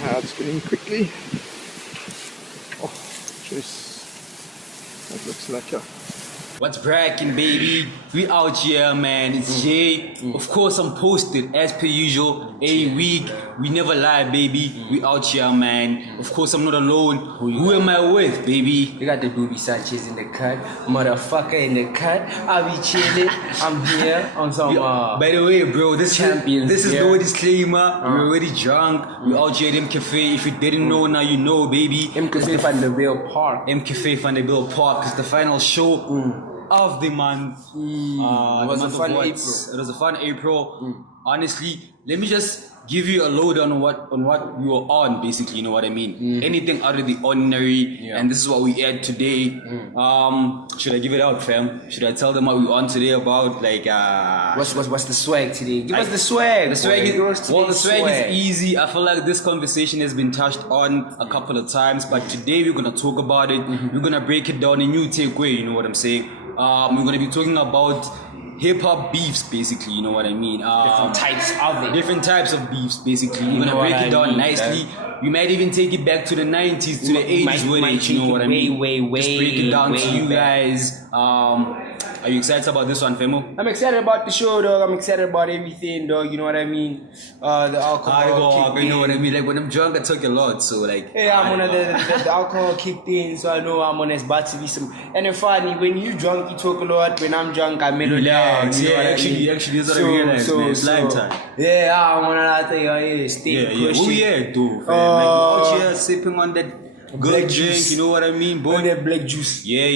how it's getting quickly. Oh, jeez. That looks like a... What's bracking, baby? We out here, man. It's Jay. Of course, I'm posted as per usual. A week. We never lie, baby. We out here, man. Of course, I'm not alone. Who am I with, baby? You got the Booby Sanchez in the cut, motherfucker in the cut. I be chilling. I'm here on some. By the way, bro, this is yeah. no disclaimer. We're already drunk. We're out here at M Cafe. If you didn't know, now you know, baby. M Cafe van der Bill Park. M Cafe van der Bill Park is the final show of the month. It was a fun April. It was a fun April. Honestly, let me just give you a lowdown on what we were on, basically, you know what I mean? Anything out of the ordinary, and this is what we had today. Should I give it out, fam? Should I tell them what we on today about? Like, what's the swag today? Give us the swag. The swag is easy. I feel like this conversation has been touched on a couple of times, but today we're gonna talk about it. We're gonna break it down in new takeaway, you know what I'm saying? We're gonna be talking about hip-hop beefs, basically, you know what I mean? Different types of it. Different types of beefs, basically. We're gonna break it down nicely. We might even take it back to the 90s, to the 80s with it, you know what I mean? Just break it down to you guys. Are you excited about this one, Femo? I'm excited about the show, dog. I'm excited about everything, dog. You know what I mean? The alcohol. You know what I mean? Like when I'm drunk, I talk a lot, so like. Yeah, the alcohol kicked in, so I know I'm on about to be some. And it's funny, when you drunk, you talk a lot. When I'm drunk, I mellow down. You know actually, that's what I realized, man. It's lifetime. Yeah, I'm gonna tell you, stay pushing. What we here, though, fam? Like, out here sipping on that good drink, you know what I mean, boy? On that black juice. Yeah.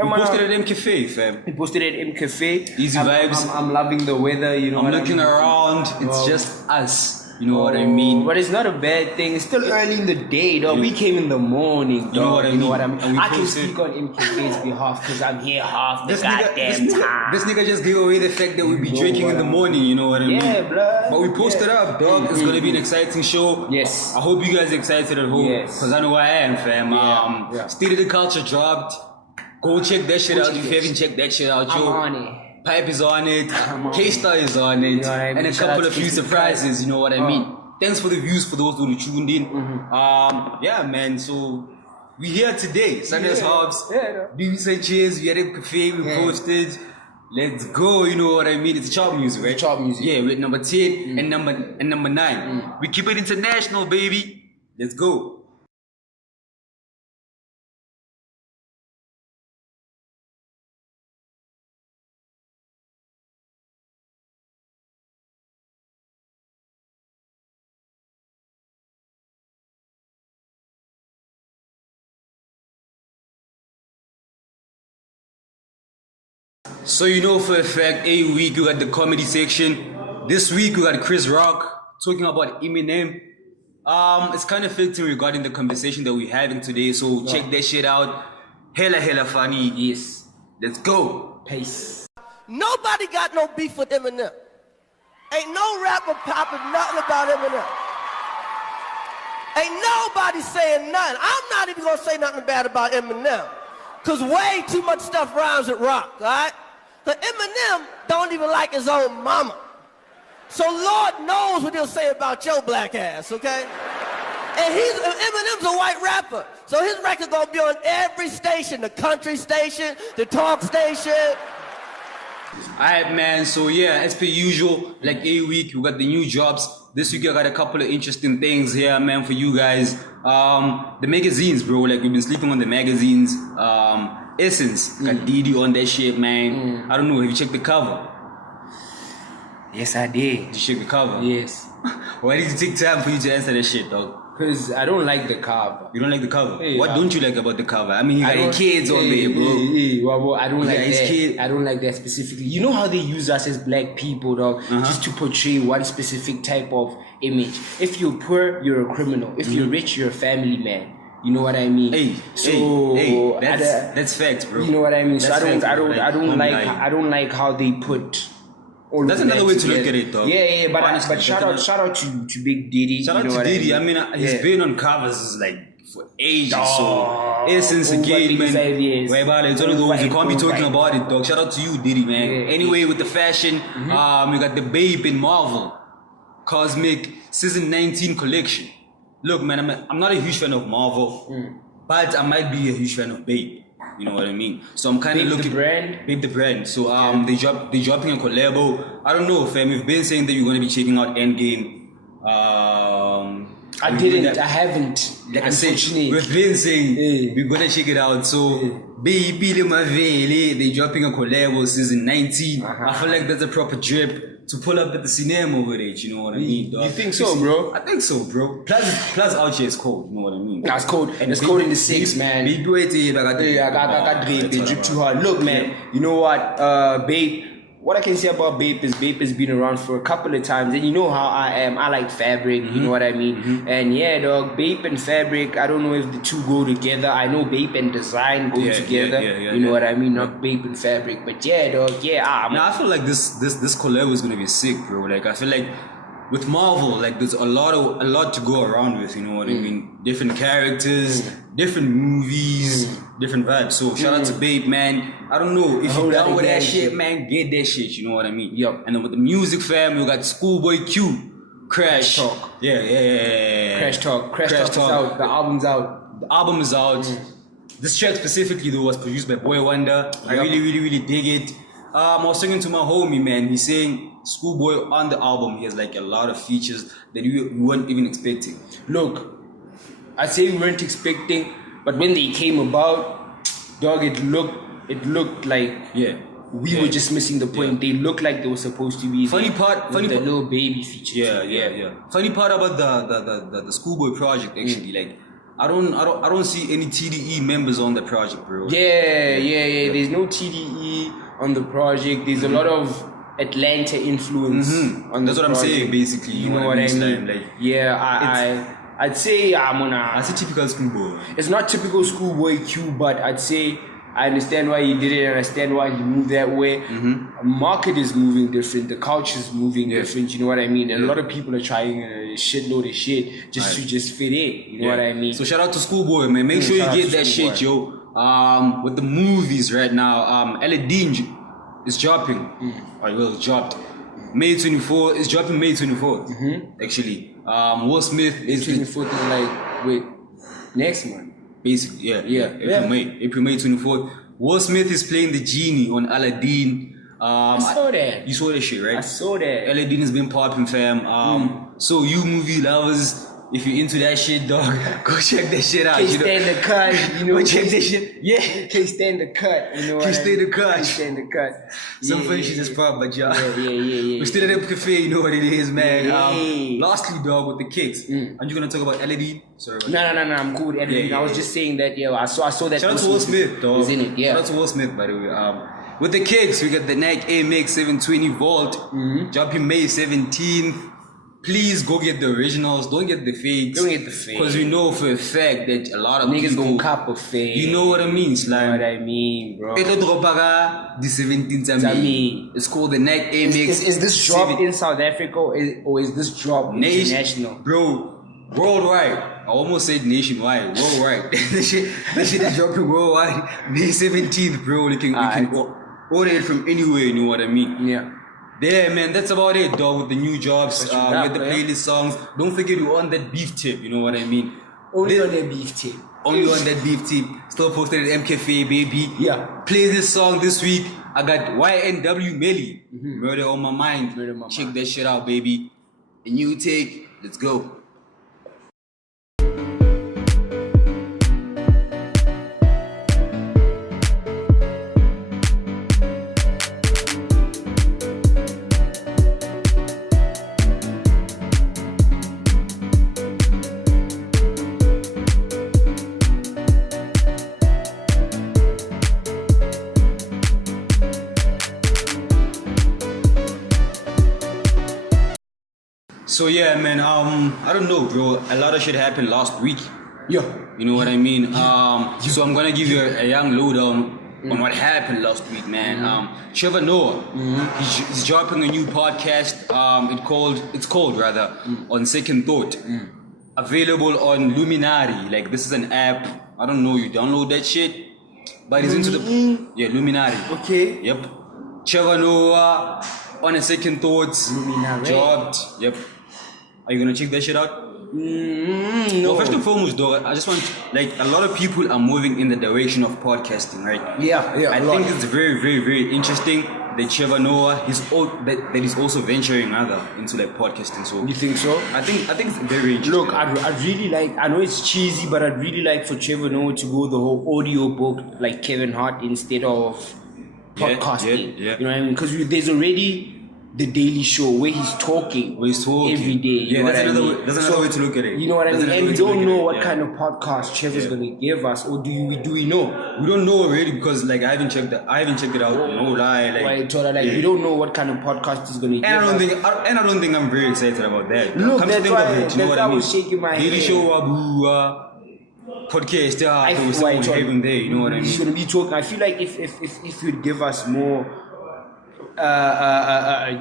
We posted at M Cafe, fam. We posted at M Cafe. Easy vibes. I'm loving the weather, you know. I'm looking around. It's just us. You know what I mean? But it's not a bad thing. It's still early in the day, though. We came in the morning, dog. You know what I mean? I can speak on MKF's behalf because I'm here half the goddamn time. This nigga just gave away the fact that we be drinking in the morning, you know what I mean? Yeah, blood. But we posted up, dog. It's gonna be an exciting show. Yes. I hope you guys are excited at home. Yes. Because I know I am, fam. State of the Culture dropped. Go check that shit out if you haven't checked that shit out, yo. I'm on it. Pipe is on it. K-Star is on it. You know what I mean? And a couple of few surprises, you know what I mean? Thanks for the views for those who tuned in. Yeah, man. So we here today. Sunrisehopswithjay. BB said cheers. We had a cafe. We posted. Let's go. You know what I mean? It's chart music, right? Chart music. Yeah, with number 10 and number 9. We keep it international, baby. Let's go. So you know for a fact, a week we got the comedy section. This week we got Chris Rock talking about Eminem. It's kind of fitting regarding the conversation that we're having today. So check that shit out. Hella funny. Yes. Let's go. Peace. Nobody got no beef with Eminem. Ain't no rapper popping nothing about Eminem. Ain't nobody saying nothing. I'm not even gonna say nothing bad about Eminem. Cause way too much stuff rhymes with rock, alright? But Eminem don't even like his own mama. So Lord knows what he'll say about your black ass, okay? And Eminem's a white rapper. So his record gonna be on every station, the country station, the talk station. Alright, man. So yeah, as per usual, like a week, we got the new drops. This week I got a couple of interesting things here, man, for you guys. The magazines, bro. Like we've been sleeping on the magazines. Essence got Didi on that shit, man. I don't know. Have you checked the cover? Yes, I did. Did you check the cover? Yes. Why did it take time for you to answer that shit, dog? Because I don't like the cover. You don't like the cover? Hey, what don't you like about the cover? I mean, you got your kids on there, bro. Well, I don't like that. I don't like that specifically. You know how they use us as black people, dog, just to portray one specific type of image. If you're poor, you're a criminal. If you're rich, you're a family man. You know what I mean? Hey, that's facts, bro. You know what I mean? That's so I don't like how they put. That's another way to look at it, dog. Yeah, but honestly, but shout out to Big Diddy. Shout out to Diddy. I mean, he's been on covers like for ages. So Essence again, man. Where about it? It's one of those you can't be talking about it, dog. Shout out to you, Diddy, man. Anyway, with the fashion, we got the Babe in Marvel Cosmic Season 19 collection. look, man, I'm not a huge fan of Marvel, but I might be a huge fan of Babe. You know what I mean? So I'm kind of looking Babe the brand. So they dropping a collabo. I don't know, fam. We've been saying that you're gonna be checking out Endgame. I haven't. Like I said, we've been saying we're gonna check it out. So Baby they dropping a collabo season 19. I feel like that's a proper drip to pull up at the cinema with it. You know what I mean? Dog? You think so, bro? I think so, bro. Plus out here is cold. You know what I mean? That's cold. And it's cold in the 6, man. Baby, wait till I got Babe. They drip too hard. Look, man. You know what? Babe. What I can say about Bape is Bape has been around for a couple of times, and you know how I am. I like fabric, you know what I mean? And yeah, dog, Bape and fabric, I don't know if the two go together. I know Bape and design go together, you know what I mean? Not Bape and fabric, but yeah, dog, I feel like this collab is gonna be sick, bro. Like I feel like with Marvel, like there's a lot to go around with, you know what I mean? Different characters, different movies, different vibes. So shout out to Babe, man. I don't know if you down with that shit, man. Get that shit, you know what I mean? Yup. And then with the music fam, we got Schoolboy Q, Crash Talk. Yeah. Crash Talk is out. The album's out. The album is out. This track specifically though was produced by Boy Wonder. I really dig it. I was talking to my homie, man. He's saying Schoolboy on the album, he has like a lot of features that you weren't even expecting. Look, I say we weren't expecting, but when they came about, dog, it looked like we were just missing the point. They looked like they were supposed to be funny the part, little baby features. Yeah. Funny part about the Schoolboy project actually, like I don't see any TDE members on the project, bro. Yeah. There's no TDE on the project. There's a lot of Atlanta influence on That's the what project. I'm saying, basically. You know what I mean? Like, I'd say I say typical Schoolboy. It's not typical Schoolboy Q, but I'd say I understand why he did it. I understand why he moved that way. Market is moving different. The culture is moving different. You know what I mean? And a lot of people are trying a shitload of shit just to just fit in. You know what I mean? So shout out to Schoolboy, man. Make sure you get that shit, yo. With the movies right now, Aladdin is dropping. Or well, dropped. May 24th. It's dropping May 24th. Actually, Will Smith is 24th. Like wait, next month. Basically, April May 24th. Will Smith is playing the genie on Aladdin. I saw that. You saw that shit, right? I saw that. Aladdin has been popping, fam. So you movie lovers, if you're into that shit, dog, go check that shit out. Can't stand the cut, you know. Go check that shit. Yeah. Can't stand the cut, you know. Can't stand the cut. Can't stand the cut. Some funny shit is pop, but y'all. Yeah. We're still at the cafe, you know what it is, man. Lastly, dog, with the kicks. Aren't you gonna talk about Aladdin? Sorry. No, I'm cool with Aladdin. I was just saying that, I saw that. Shout out to Will Smith, dog. Was in it, Shout out to Will Smith, by the way. With the kicks, we got the Nike AMX 720 Volt, dropping May 17th. Please go get the originals. Don't get the fakes. Don't get the fakes. Because we know for a fact that a lot of niggas people gonna cop a fake. You know what I mean, Slime? You know what I mean, bro. It'll drop the 17th. It's called the Nike AMX. Is this drop in South Africa or is this drop international? Bro, worldwide. I almost said nationwide. Worldwide. This shit is dropping worldwide. May 17th, bro. You can order it from anywhere, you know what I mean? Yeah. Yeah, man, that's about it, dog, with the new jobs, with the playlist songs. Don't forget we're on that beef tip, you know what I mean? Only on that beef tip. Only on that beef tip. Still posted at MKFA, baby. Yeah. Play this song this week. I got YNW Melly. Murder on my mind. Check that shit out, baby. A new take. Let's go. So yeah, man, I don't know, bro. A lot of shit happened last week. Yeah. You know what I mean? So I'm gonna give you a young lowdown on what happened last week, man. Trevor Noah, he's dropping a new podcast. It's called On Second Thought. Available on Luminary. Like, this is an app. I don't know, you download that shit. But he's into the Luminary. Okay. Yep. Trevor Noah, On a Second Thoughts, Luminary. dropped. Yep. Are you gonna check that shit out? No. Well, first and foremost, though, I just want, like, a lot of people are moving in the direction of podcasting, right? Yeah, I think it's very, very, very interesting that Trevor Noah that he's also venturing into like podcasting. So You think so? I think it's very interesting. Look, I'd really like, I know it's cheesy, but I'd really like for Trevor Noah to go the whole audio book like Kevin Hart instead of podcasting. Yeah. You know what I mean? Because there's already the Daily Show where he's talking every day. You know that's what I mean? another way to look at it. You know what I That's mean? another And way we to look don't at know it, what yeah. kind of podcast Trevor's gonna give us, or do we know? We don't know already because like I haven't checked it out. No lie, like Why I told her we don't know what kind of podcast he's gonna give And us. I don't think I'm very excited about that. Look, Come to that's think why of it, you know what I mean? was shaking my Daily head. Show, podcast, heaven there. You know what I He's mean? gonna be talking. I feel like if you'd give us more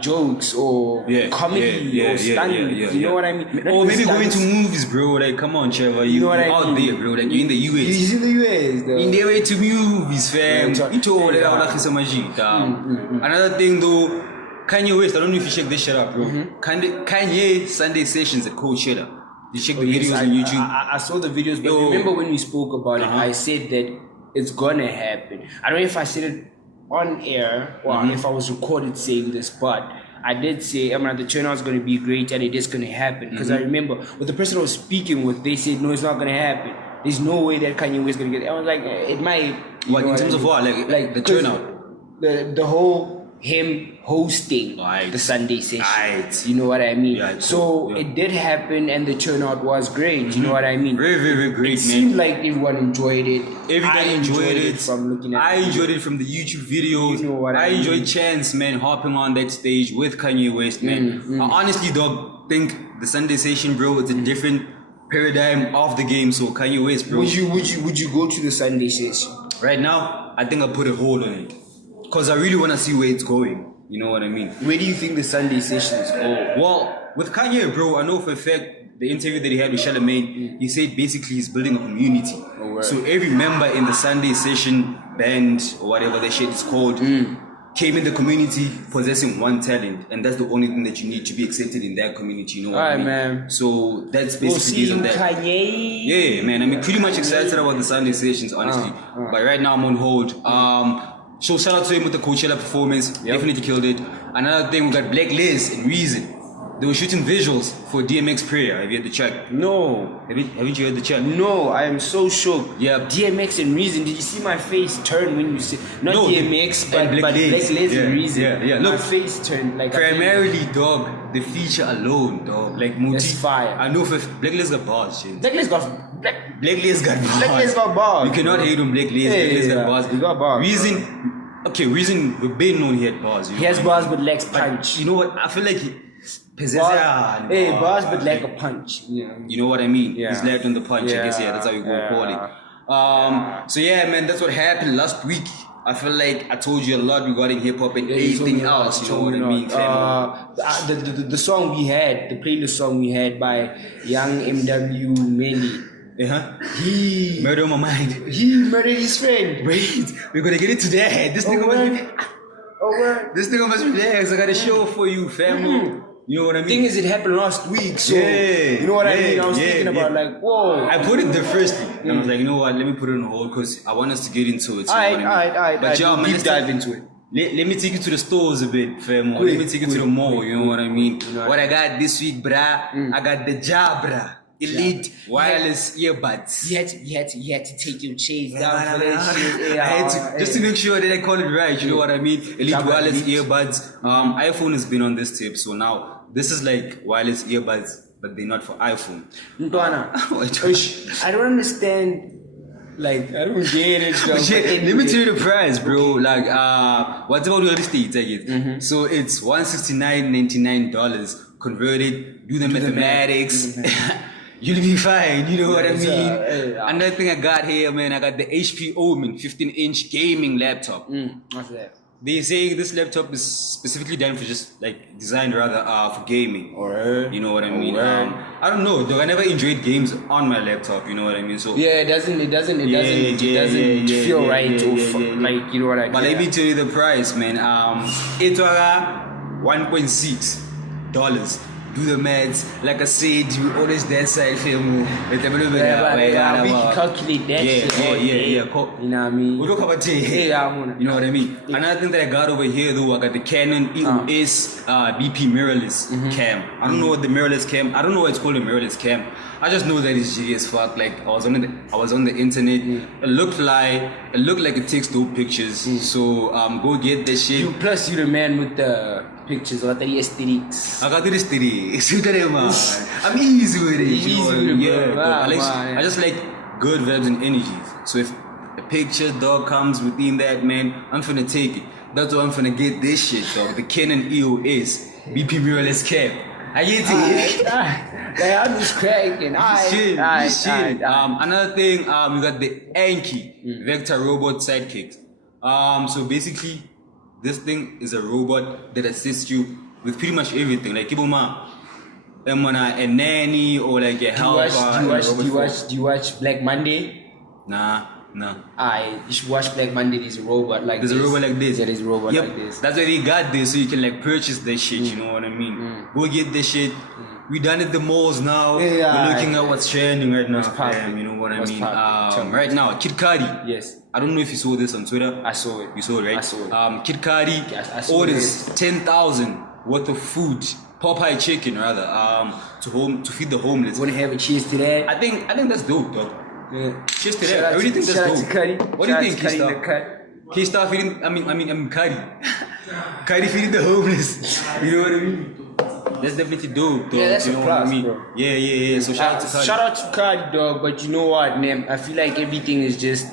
jokes or comedy or stand-up, you know what I mean? Or maybe going to movies, bro. Like, come on, Trevor, You know what I out mean? there, bro. Like, you're in the US. He's in the US, though. In their way to movies, fam. Yeah, You told yeah. Another thing, though, Kanye West. I don't know if you check this shit out, bro. Kanye Sunday sessions at Coachella. You check the videos on YouTube. I saw the videos, but remember when we spoke about it, I said that it's gonna happen. I don't know if I said it on air or if I was recorded saying this, but I did say, the turnout's going to be great and it is going to happen. Because I remember with the person I was speaking with, they said, no, it's not going to happen. There's no way that Kanye West is going to get it. I was like, it might. What, in terms of what? Like the turnout? The whole him hosting the Sunday session. You know what I mean? Yeah, so it did happen and the turnout was great. You know what I mean? Very, very, very great, it man. seemed like everyone enjoyed it. Everybody enjoyed it. From looking at I enjoyed it from the YouTube videos. You know what I mean? enjoyed Chance, man, hopping on that stage with Kanye West, man. I honestly, dog, think the Sunday session, bro, it's a different paradigm of the game. So Kanye West, bro. Would you go to the Sunday session? Right now, I think I'll put a hold on it. Because I really want to see where it's going. You know what I mean? Where do you think the Sunday sessions go? Well, with Kanye, bro, I know for a fact, the interview that he had with Charlamagne, he said basically he's building a community. So every member in the Sunday session band, or whatever that shit is called, came in the community possessing one talent. And that's the only thing that you need to be accepted in that community. You know what I mean? Man. So that's We'll basically see on that. Kanye. Yeah, man. I'm pretty much excited about the Sunday sessions, honestly. But right now I'm on hold. So shout out to him with the Coachella performance. Definitely killed it. Another thing, we got Black Liz and Reason. They were shooting visuals for DMX Prayer. Have you heard the track? No. Haven't you heard the track? No, I am so shook. Yeah. DMX and Reason. Did you see my face turn when you said not DMX, but Black Liz and Reason? Yeah. My Look, face turned like primarily, dog, the feature alone, dog. Like Muti. That's fire. I know for Black Liz got bars, shit. Black Liz got Black Liz got bars. Black Liz got bars. You cannot hate on Black Liz. Yeah, Black Liz yeah, got bars. he got bars. Reason, we've been known he had bars. He has bars but lacks punch. You know what? I feel like he bars but lack a punch. Yeah. You know what I mean? Yeah. He's lacked on the punch. I guess Yeah. that's how you go call it. So yeah, man, that's what happened last week. I feel like I told you a lot regarding hip hop and anything else. You know what I mean? The song we had, the playlist song we had by Young MW Melly. He murder my mind. He murdered his friend. Wait, we're gonna get into that. This nigga must relax. I got a show for you, family. You know what I mean? Thing is, it happened last week, so you know what I mean. I was thinking about like, whoa. I put it there firstly, and I was like, you know what? Let me put it on hold because I want us to get into it. Alright. But y'all, man, deep dive into it. Let me take you to the stores a bit, fam. Let me take you to the mall. You know what I mean? What I got this week, brah? I got the Jabra Elite wireless earbuds. You had to take your chains down for that shit. I had to, just to make sure that I call it right. You know what I mean? Elite wireless earbuds. iPhone has been on this tip, so now this is like wireless earbuds, but they're not for iPhone. I don't understand. Like, I don't get it. Let me tell you the price, bro. Like, what's about the States, I guess. So it's $169.99 converted. Do the mathematics. You'll be fine, you know what I mean? Another thing I got here, man, I got the HP Omen 15-inch gaming laptop. What's that? They say this laptop is specifically done for just like designed rather for gaming. You know what I mean? I don't know, though. I never enjoyed games on my laptop. You know what I mean? So yeah, it doesn't feel right like, you know what I mean? But let me tell you the price, man. It's $1.6. do the maths. Like I said, you always that side film. We can calculate that shit all day. Yeah. You know what I mean? We'll talk about Yeah, you know what I mean? Another thing that I got over here though, I got the Canon EOS BP mirrorless cam. I don't know what the mirrorless cam. I don't know why it's called a mirrorless cam. I just know that it's G as fuck. Like I was on the internet. It looked like it takes dope pictures. So go get that shit. Plus you the man with the pictures or the aesthetics. I got the aesthetics. I'm easy with it. I just like good vibes and energies. So if a picture dog comes within that, man, I'm finna take it. That's why I'm finna get this shit, dog. The Canon EOS BP mirrorless cam. I get it. I'm just cracking. Shit. Another thing, we got the Anki Vector Robot Sidekick. So basically, this thing is a robot that assists you with pretty much everything. Like Kiboma, a nanny or like a helper. Do you watch Black Monday? Nah. You should watch Black Monday. There's a robot like this. There's a robot like this. Yeah, there's a robot like this. That's why they got this, so you can like purchase this shit. You know what I mean? Go get this shit. We done at the malls now. We're looking at what's trending right now. You know what I mean? Right now, Kid Cudi. Yes. I don't know if you saw this on Twitter. I saw it. You saw it, right? I saw it. Kid Cudi orders 10,000 worth of food, Popeye chicken rather, to feed the homeless. Wanna have a cheers to that? I think that's dope, dog. Yeah. Cheers to that. I really think that's dope. What do you think, Keystar feeding? I mean, Cudi. Cudi feeding the homeless. You know what I mean? That's definitely dope, dog. Yeah, that's you know a plus, what I mean? bro. Yeah. So shout out to Cudi. Shout out to Cudi, dog. But you know what, man? I feel like everything is just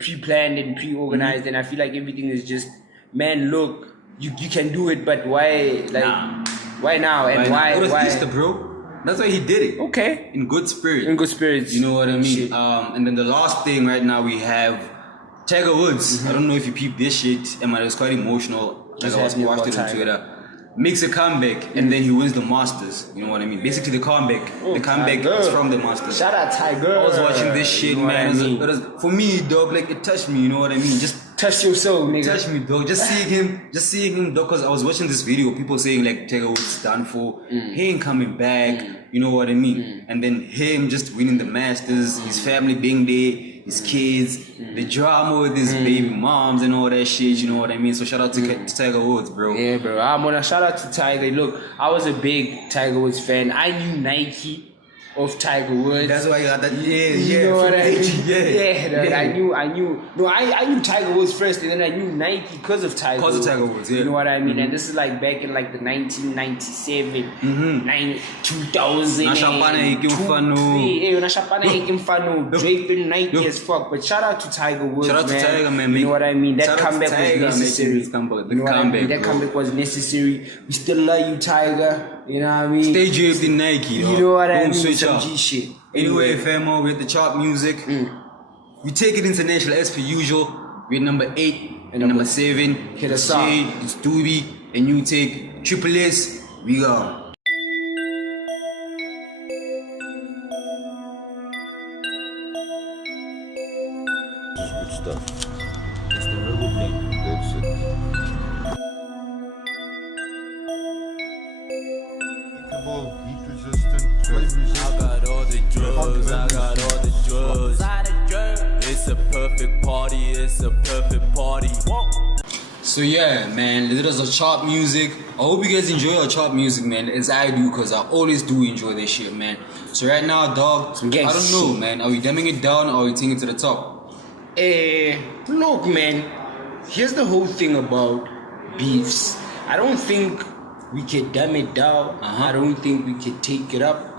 pre-planned and pre-organized, and I feel like everything is just, man, look, you can do it, but why, like, why now and why? It was Easter, bro. That's why he did it. Okay. In good spirit. In good spirits. You know what I mean? Shit. And then the last thing right now we have Tiger Woods. I don't know if you peeped this shit. It was quite emotional. Like I watched it on Twitter. Makes a comeback and then he wins the Masters. You know what I mean? Basically the comeback. The comeback is from the Masters. Shout out Tiger. I was watching this shit, you know, man. It was, for me, dog, like it touched me. You know what I mean? Just touch your soul, nigga. Touch me, dog. Just seeing him, dog. Cause I was watching this video, people saying like Tiger Woods is done for. He ain't coming back. You know what I mean? And then him just winning the Masters, his family being there, his kids, the drama with his baby moms and all that shit. You know what I mean? So shout out to Tiger Woods, bro. Yeah, bro. I'm gonna shout out to Tiger. Look, I was a big Tiger Woods fan. I knew Nike of Tiger Woods. That's why I got that. You know what I mean? Yeah. I knew. No, I knew Tiger Woods first, and then I knew Nike because of Tiger Woods. Tiger Woods, yeah. You know what I mean? And this is like back in like the 1997, 2000. Draping Nike as fuck. But shout out to Tiger Woods, shout out to Tiger, man. You know what I mean? That comeback was necessary. That comeback was necessary. We still love you, Tiger. You know what I mean? Stay draped in Nike, you know what I mean? Switch Some up. G shit. Anyway, famo, we're at the chart music. We take it international as per usual. We're number 8 and number 7. Hit us it's up. Jay, it's Doobie, and you take Triple S. We go. Good stuff. It's the Rebel Blend. That's it. Heat resistant, flame resistant. I got all the drugs, I got all the drugs. It's a perfect party, it's a perfect party. So yeah, man, this is our chart music. I hope you guys enjoy our chart music, man, as I do, because I always do enjoy this shit, man. So right now, dog, I don't know, man. Are we dumbing it down or are we taking it to the top? Look, man, here's the whole thing about beefs. I don't think we can dumb it down. I don't think we can take it up.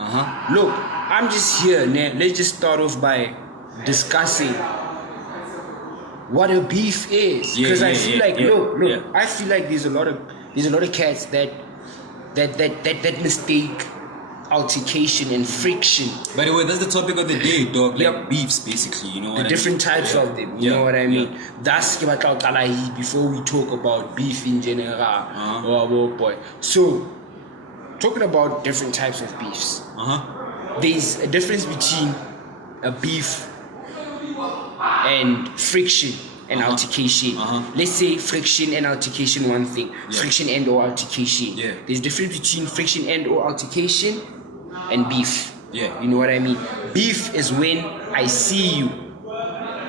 Look, I'm just here, man. Let's just start off by discussing what a beef is. Because I feel like, look, I feel like there's a lot of cats that mistake altercation and friction. By the way, that's the topic of the day, dog. Like beefs, basically, you know what I mean? Different types of them, you know what I mean? That's before we talk about beef in general. Oh boy. So, talking about different types of beefs. There's a difference between a beef and friction and altercation. Let's say friction and altercation, one thing. Friction and or altercation. Yeah. There's difference between friction and or altercation and beef. Yeah. You know what I mean? Beef is when I see you,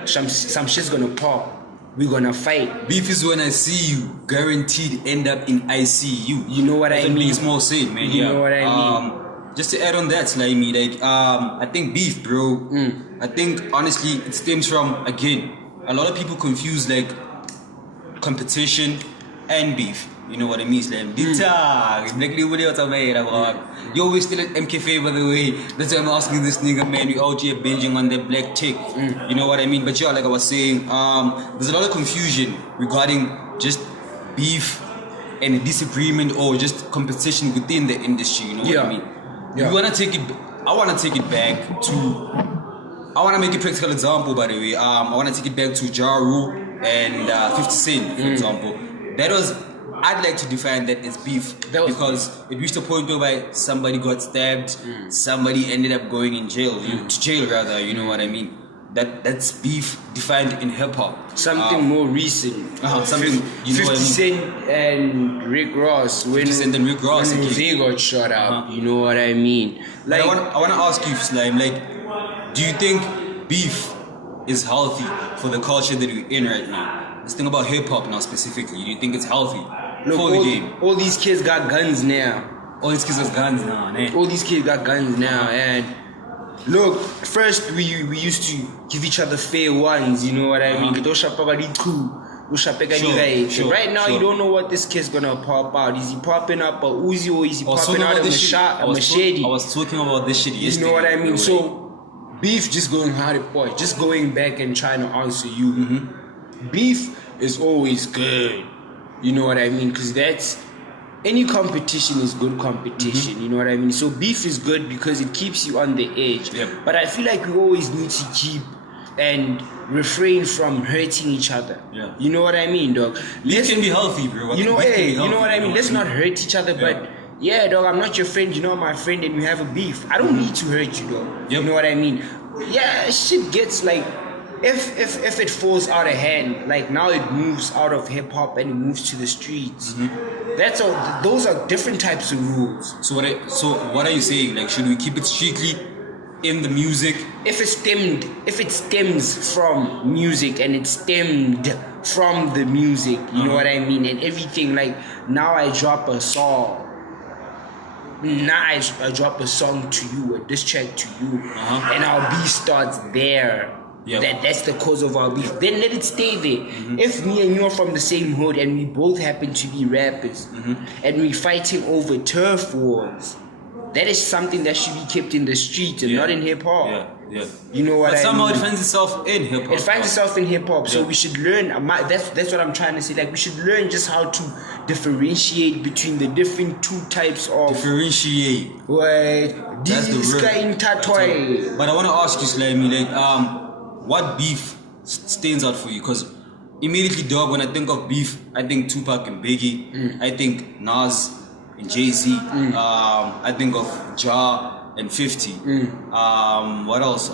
some shit's gonna pop. We're gonna fight. Beef is when I see you guaranteed end up in ICU. You know what I mean? It's more safe, man. You know what I mean? Just to add on that, Slimy, like I think beef, bro. I think honestly it stems from, again, a lot of people confuse like competition and beef. You know what I mean, Slam? Yo, we're still at MKFA, by the way. That's why I'm asking this nigga, man. We out here binging on that black tick. You know what I mean? But yeah, like I was saying, there's a lot of confusion regarding just beef and disagreement or just competition within the industry. You know what I mean? Yeah. I want to take it back to. I want to make a practical example, by the way. I want to take it back to Ja Rule and 50 Cent, for example. I'd like to define that as beef because it reached a point where somebody got stabbed, somebody ended up going in jail, to jail rather. You know what I mean? That's beef defined in hip hop. Something more recent. Something. You know 50 what I mean? Cent and Rick Ross when 50 Cent and Rick Ross when Jose got shot up. You know what I mean? Like I want to ask you, Slime. Like, do you think beef is healthy for the culture that we're in right now? Let's think about hip hop now specifically. Do you think it's healthy for the game? All these kids got guns now. All these kids have guns now, man. All these kids got guns now, and look, first we used to give each other fair ones. You know what I mean? Sure, right now, you don't know what this kid's gonna pop out. Is he popping up a Uzi or is he popping out a machete? I was talking about this shit yesterday. You know what I mean? So, beef just going hard at boy, just going back and trying to answer you. Beef is always good. You know what I mean? Because any competition is good competition. You know what I mean? So beef is good because it keeps you on the edge. Yep. But I feel like we always need to keep and refrain from hurting each other. Yeah. You know what I mean, dog? Beef can be healthy, bro. You know what I mean? Let's not hurt each other, but yeah, dog, I'm not your friend, you're not my friend, and we have a beef. I don't need to hurt you, dog. You know what I mean? Yeah, shit gets like, if it falls out of hand, like now it moves out of hip hop and it moves to the streets. That's all. Those are different types of rules. So what are you saying? Like, should we keep it strictly in the music? If it stems from music and it stemmed from the music, you know what I mean, and everything. Like now I drop a song. Now I drop a song to you, a diss track to you, and our beef starts there. That's the cause of our beef. Then let it stay there. If me and you are from the same hood and we both happen to be rappers and we fighting over turf wars, that is something that should be kept in the street and not in hip hop. You know what I mean? Somehow it finds itself in hip hop. It finds itself in hip hop. So we should learn. That's what I'm trying to say. Like we should learn just how to differentiate between the different two types of differentiate. Wait, that's the word. But I want to ask you, Slimy, like what beef stands out for you? Because immediately, dog, when I think of beef, I think Tupac and Biggie. I think Nas and Jay-Z. I think of Ja and 50. What else?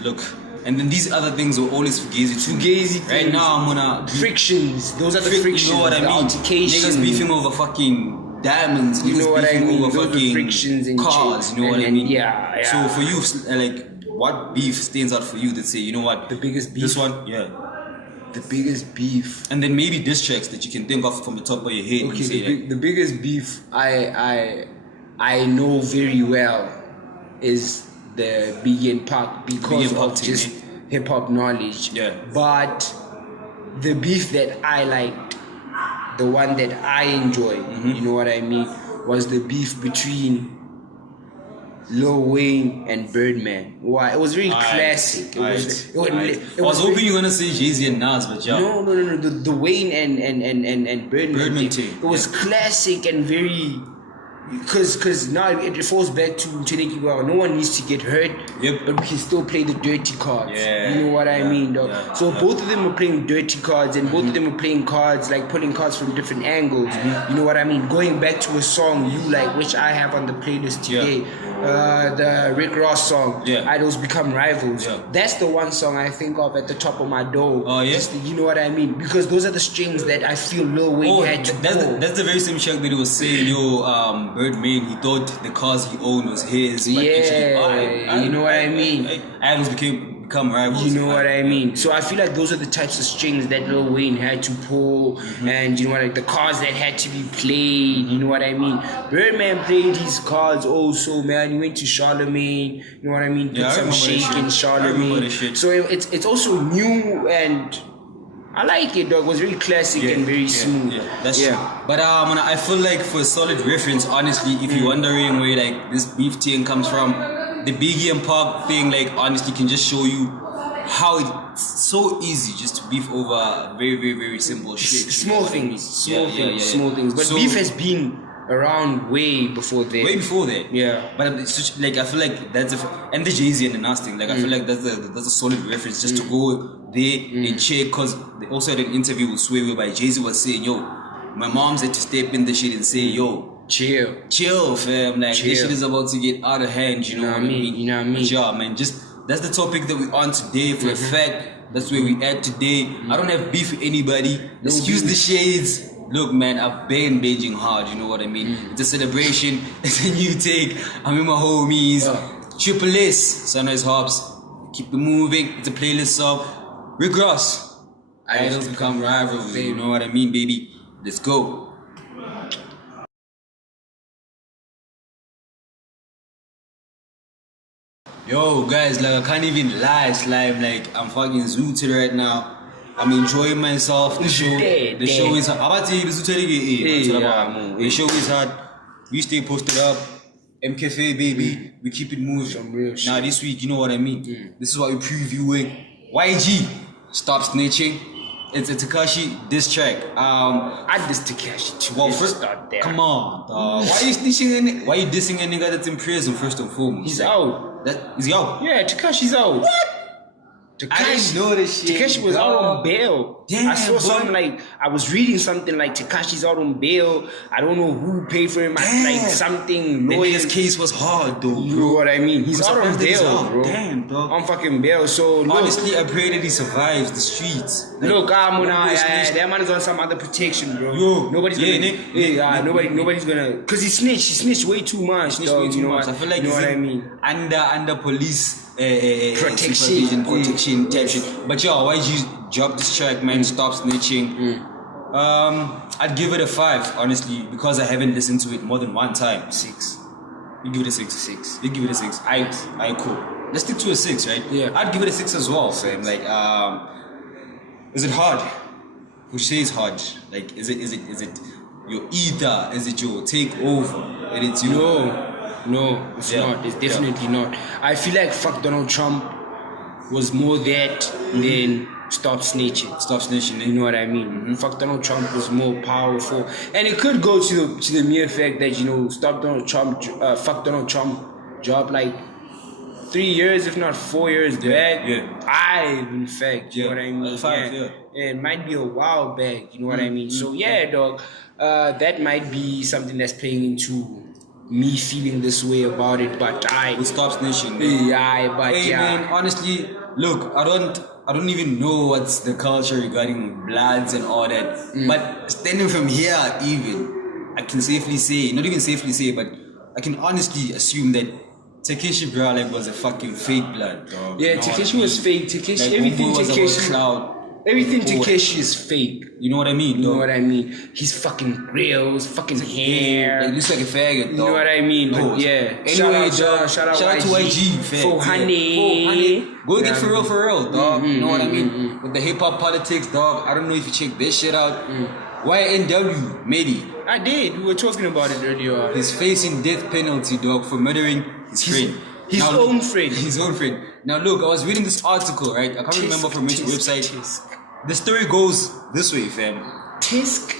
Look, and then these other things will always fugazi. Right now, I'm gonna frictions. Those are the frictions. You know what I mean? Niggas beefing over fucking diamonds. You know what I mean? Over fucking frictions and cars. You know what I mean? Yeah. So for you, like, what beef stands out for you that say, you know what? The biggest beef. This one, The biggest beef. And then maybe diss tracks that you can think of from the top of your head. Okay, and say the biggest beef I know very well is the Biggie and Pac because of just hip hop knowledge. Yeah. But the beef that I liked, the one that I enjoy, you know what I mean, was the beef between Lil Wayne and Birdman. Why? It was very classic. I was hoping you were gonna say Jay-Z and Nas, but yeah. No. The Wayne and Birdman team. It was classic and very, because now it falls back to Chineki. Well, no one needs to get hurt, but we can still play the dirty cards. You know what I mean, dog? So both of them are playing dirty cards, and both of them are playing cards, like pulling cards from different angles. You know what I mean? Going back to a song you like, which I have on the playlist today. the Rick Ross song, Yeah. Idols Become Rivals. Yeah. That's the one song I think of at the top of my door. Oh, yeah? Just, you know what I mean? Because those are the strings that I feel Lil Wayne had to pull. that's the very same track that he was saying, Birdman, he thought the cars he owned was his. But Yeah, you know what I mean? Idols become rivals. You know what I mean? So I feel like those are the types of strings that Lil Wayne had to pull, and you know what, like the cards that had to be played. You know what I mean? Birdman played his cards also, man. He went to Charlemagne. You know what I mean? Put Yeah, I some remember that shake shit. in I Charlemagne. remember that shit. So it's also new, and I like it, dog. It was very classic and very smooth. Yeah, that's true. But I feel like for a solid reference, honestly, if you're wondering where like this beef thing comes from, the Biggie and Pac thing, like honestly, can just show you how it's so easy just to beef over very, very, very simple shit. Small things, small things. But So- beef has been around way before that. Way before that, Yeah. But it's just, like I feel like that's and the Jay-Z and the Nas thing. Like I feel like that's a solid reference just to go there and check, because they also had an interview with Sway whereby Jay-Z was saying, "Yo, my mom's had to step in the shit and say, yo, chill, fam. Like this shit is about to get out of hand. You know what I mean? You know what I mean? But yeah, man. Just that's the topic that we're on today. For a fact, that's where we at today. I don't have beef with anybody. Excuse the shades. Look, man, I've been Beijing hard. You know what I mean? It's a celebration. It's a new take. I'm with my homies. Triple S, Sunrise Hops. Keep it moving. It's a playlist of Rick Ross. Idols become rivals. You know what I mean, baby? Let's go. Yo, guys, like I can't even lie, Slime. Like I'm fucking zooted right now. I'm enjoying myself. The show is hard. The show is hard. We stay posted up. MKFA, baby. We keep it moving. Some real shit. Now this week, you know what I mean. This is what we're previewing. YG, Stop Snitching. It's a Tekashi diss track. I dissed Tekashi too. Well, Let's first, start there. come on, dog. Why are you snitching? Why are you dissing a nigga that's in prison first and foremost? He's Like, out. Is he out? Yeah, Tekashi's out. What? I didn't know this shit. Tekashi was out on bail. Damn, I saw boy. something like, I was reading something like Tekashi's out on bail. I don't know who paid for him. Like something The lawyers. nigga's case was hard though, You know bro. what I mean? He's I'm out on surprised that he's bail, out. bro. Damn, dog. On fucking bail. So look, Honestly, I pray that he survives the streets. look, Nobody snitched. that man is on some other protection, bro. Yo, nobody's yeah, gonna, Nick, nobody's gonna, cause he snitched way too much. Snitched dog, way too you know much. what- I feel like you know he's what I in mean. under police Protection. protection type shit. But yo, YG dropped this track, man. Stop Snitching. I'd give it a 5, honestly, because I haven't listened to it more than one time. 6. You give it a 6. You give it a 6. I cool. Let's stick to a 6, right? Yeah. I'd give it a 6 as well, fam. Like, is it hard? Would you say it's hard? Like, is it your either? Is it your takeover? And it's No, it's not. It's definitely not. I feel like Fuck Donald Trump was more that than Stop Snitching. Stop Snitching. You know what I mean? Fuck Donald Trump was more powerful, and it could go to the mere fact that Fuck Donald Trump dropped like 3 years, if not 4 years back. Yeah. 5, in fact. You know what I mean? 5, Yeah, it might be a while back. You know what I mean? So yeah, dog. That might be something that's playing into me feeling this way about it, but We stop snitching. yeah. Man, honestly, look, I don't even know what's the culture regarding bloods and all that. But standing from here, even I can safely say, not even safely say, but I can honestly assume that Takeshi Bralek was a fucking fake blood, dog. Yeah, You know what Takeshi I was mean? fake. Takeshi, Like, everything Homeboy was about Takeshi, clout. everything Homeboy. Takeshi is fake. You know what I mean, You know dog? what I mean? His fucking grills, fucking hair. Like, looks like a faggot, dog. You know what I mean? But yeah. Anyway, shout out to YG, fam. For honey. Go You get know for real, dog. You know what I mean? With the hip hop politics, dog. I don't know if you check this shit out. YNW, Medi. I did. We were talking about it earlier. He's facing death penalty, dog, for murdering his friend. His own friend. His own friend. Now look, I was reading this article, right? I can't remember from which website. The story goes this way, fam.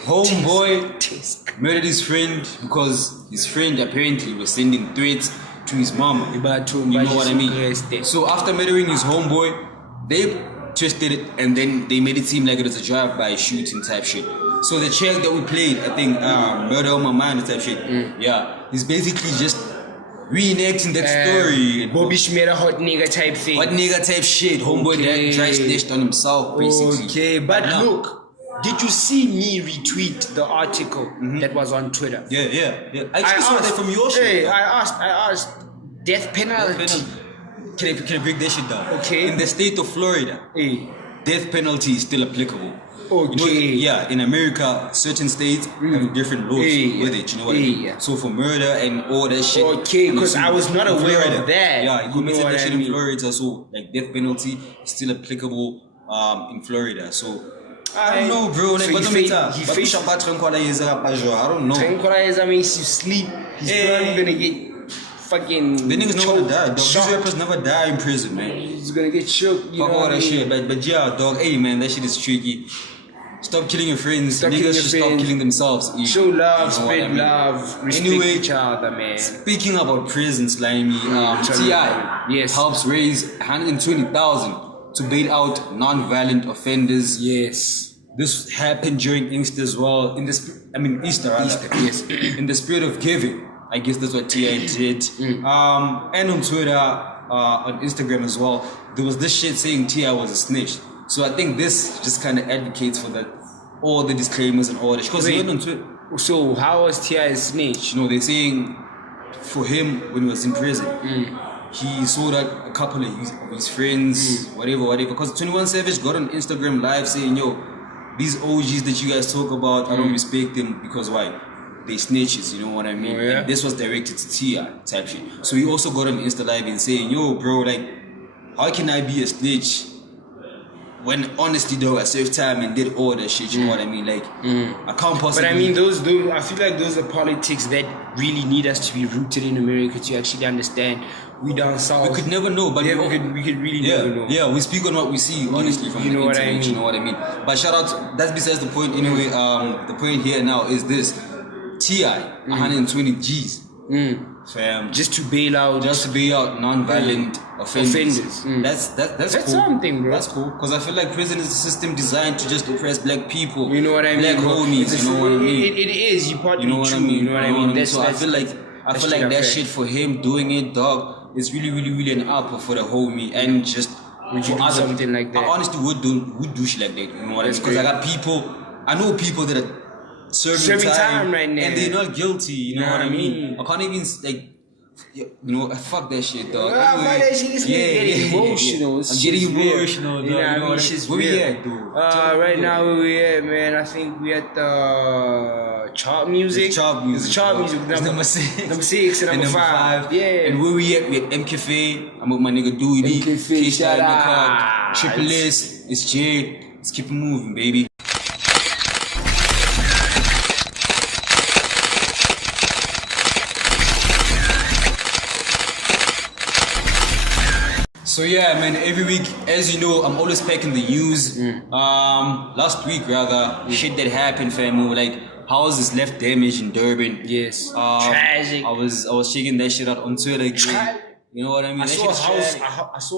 Homeboy murdered his friend because his friend apparently was sending threats to his mama. You know what I mean? So after murdering his homeboy, they twisted it and then they made it seem like it was a drive-by shooting type shit. So the track that we played, I think, Murder on My Mind type shit. Yeah, he's basically just reenacting that story. Bobby Schmidt, hot nigga type thing. What nigga type shit? Homeboy that dry snitched on himself, basically. Okay, but look, did you see me retweet the article that was on Twitter? Yeah. I actually saw that from your shit. Hey, I asked, death penalty. Can I break that shit down? Okay. In the state of Florida, Hey. death penalty is still applicable. Okay. You know, in America, certain states have different laws with it. You know what I mean? Yeah. So for murder and all that shit. Okay, because I was not aware of that. Yeah, you committed that shit in mean? Florida, so like death penalty is still applicable in Florida. So I don't know, bro. Like, So what he I don't know. Tranquilizer means you sleep. He's probably gonna get fucking. The niggas never die, dog. These shocked. rappers never die in prison, man. He's gonna get shook. You Fuck know all what I that mean? shit, but yeah, dog. Hey, man, that shit is tricky. Stop killing your friends. Stop Niggas killing should your stop friends. killing themselves. Show love, You know what I spread mean? love, respect Anyway, each other, man. Speaking about prisons, Slimy, T.I. Yes. helps raise 120,000 to bail out non-violent offenders. Yes. This happened during Easter as well. Easter, rather. Easter, yes. In the spirit of giving, I guess that's what T.I. did. And on Twitter, on Instagram as well, there was this shit saying T.I. was a snitch. So I think this just kind of advocates for that, all the disclaimers and all that. Because he went on Twitter. So how was T.I. a snitch? You know, they're saying for him when he was in prison, he saw that a couple of his friends, whatever. Because 21 Savage got on Instagram live saying, yo, these OGs that you guys talk about, I don't respect them because why? They snitches, you know what I mean? Oh, yeah? And this was directed to T.I. type shit. So he also got on Insta live and saying, yo, bro, like, how can I be a snitch when honestly though I served time and did all that shit, you know what I mean? Like, I can't possibly... But I mean, those I feel like those are politics that really need us to be rooted in America to actually understand. We down south. We could never know, but we could really never know. Yeah, we speak on what we see, honestly, from you the know what I internet, mean? you know what I mean? But shout out, that's besides the point anyway. The point here now is this. T.I., 120 G's. Fam. Just to bail out non-violent offenders. That's cool. something, bro. That's cool. Because I feel like prison is a system designed to just oppress black people. You know what I mean? Black homies, you know what I mean? It is. You partly You know what true. I mean? You know what I mean? So I feel like that shit for him doing it, dog, is really, really, really an apple for the homie and just Would you do something like that? I honestly would do shit like that. You know what I mean? Because I know people that are serving time right now and they're not guilty. You know what I mean? Mm. I can't even like. You know, fuck that shit, dog. Fuck that shit. This nigga getting emotional. I'm getting emotional, dog. You know what I mean? Shit's where we at, dude? Right now, where we at, man? I think we at the chart music. It's chart music. It's number 6. Number 6 and number 5. Yeah. And where we at? We at MKFA. I'm with my nigga Dewey. MKFA, shout out. Triple S. It's Jay. Let's keep it moving, baby. So yeah, man, every week, as you know, I'm always packing the news. Last week, rather, shit that happened, fam, like houses left damaged in Durban. Yes. Tragic. I was checking that shit out on Twitter. You know what I mean? I saw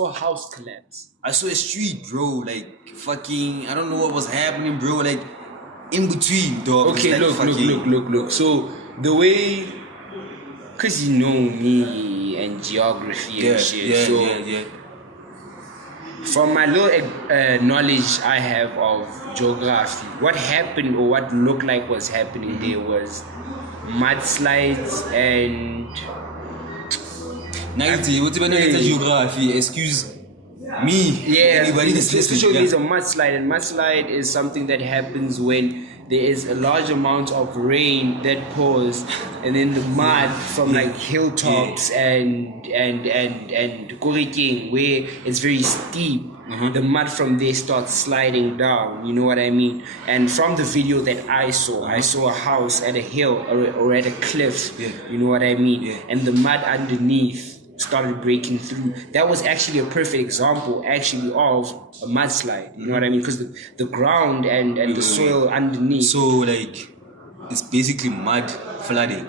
a house collapse. I saw a street, bro, like fucking, I don't know what was happening, bro, like in between, dog. Okay, like look. So the way, cause you know me and geography and shit. Yeah. From my little knowledge I have of geography, what happened or what looked like was happening there was mudslides and geography, excuse me. Yeah, anybody that's listening. there's a mudslide, and mudslide is something that happens when there is a large amount of rain that pours, and then the mud from like hilltops and Kuriking, where it's very steep. The mud from there starts sliding down, you know what I mean? And from the video that I saw a house at a hill or at a cliff, you know what I mean? And the mud underneath started breaking through. That was actually a perfect example actually of a mudslide, you know what I mean? Because the ground and the soil underneath. So like, it's basically mud flooding.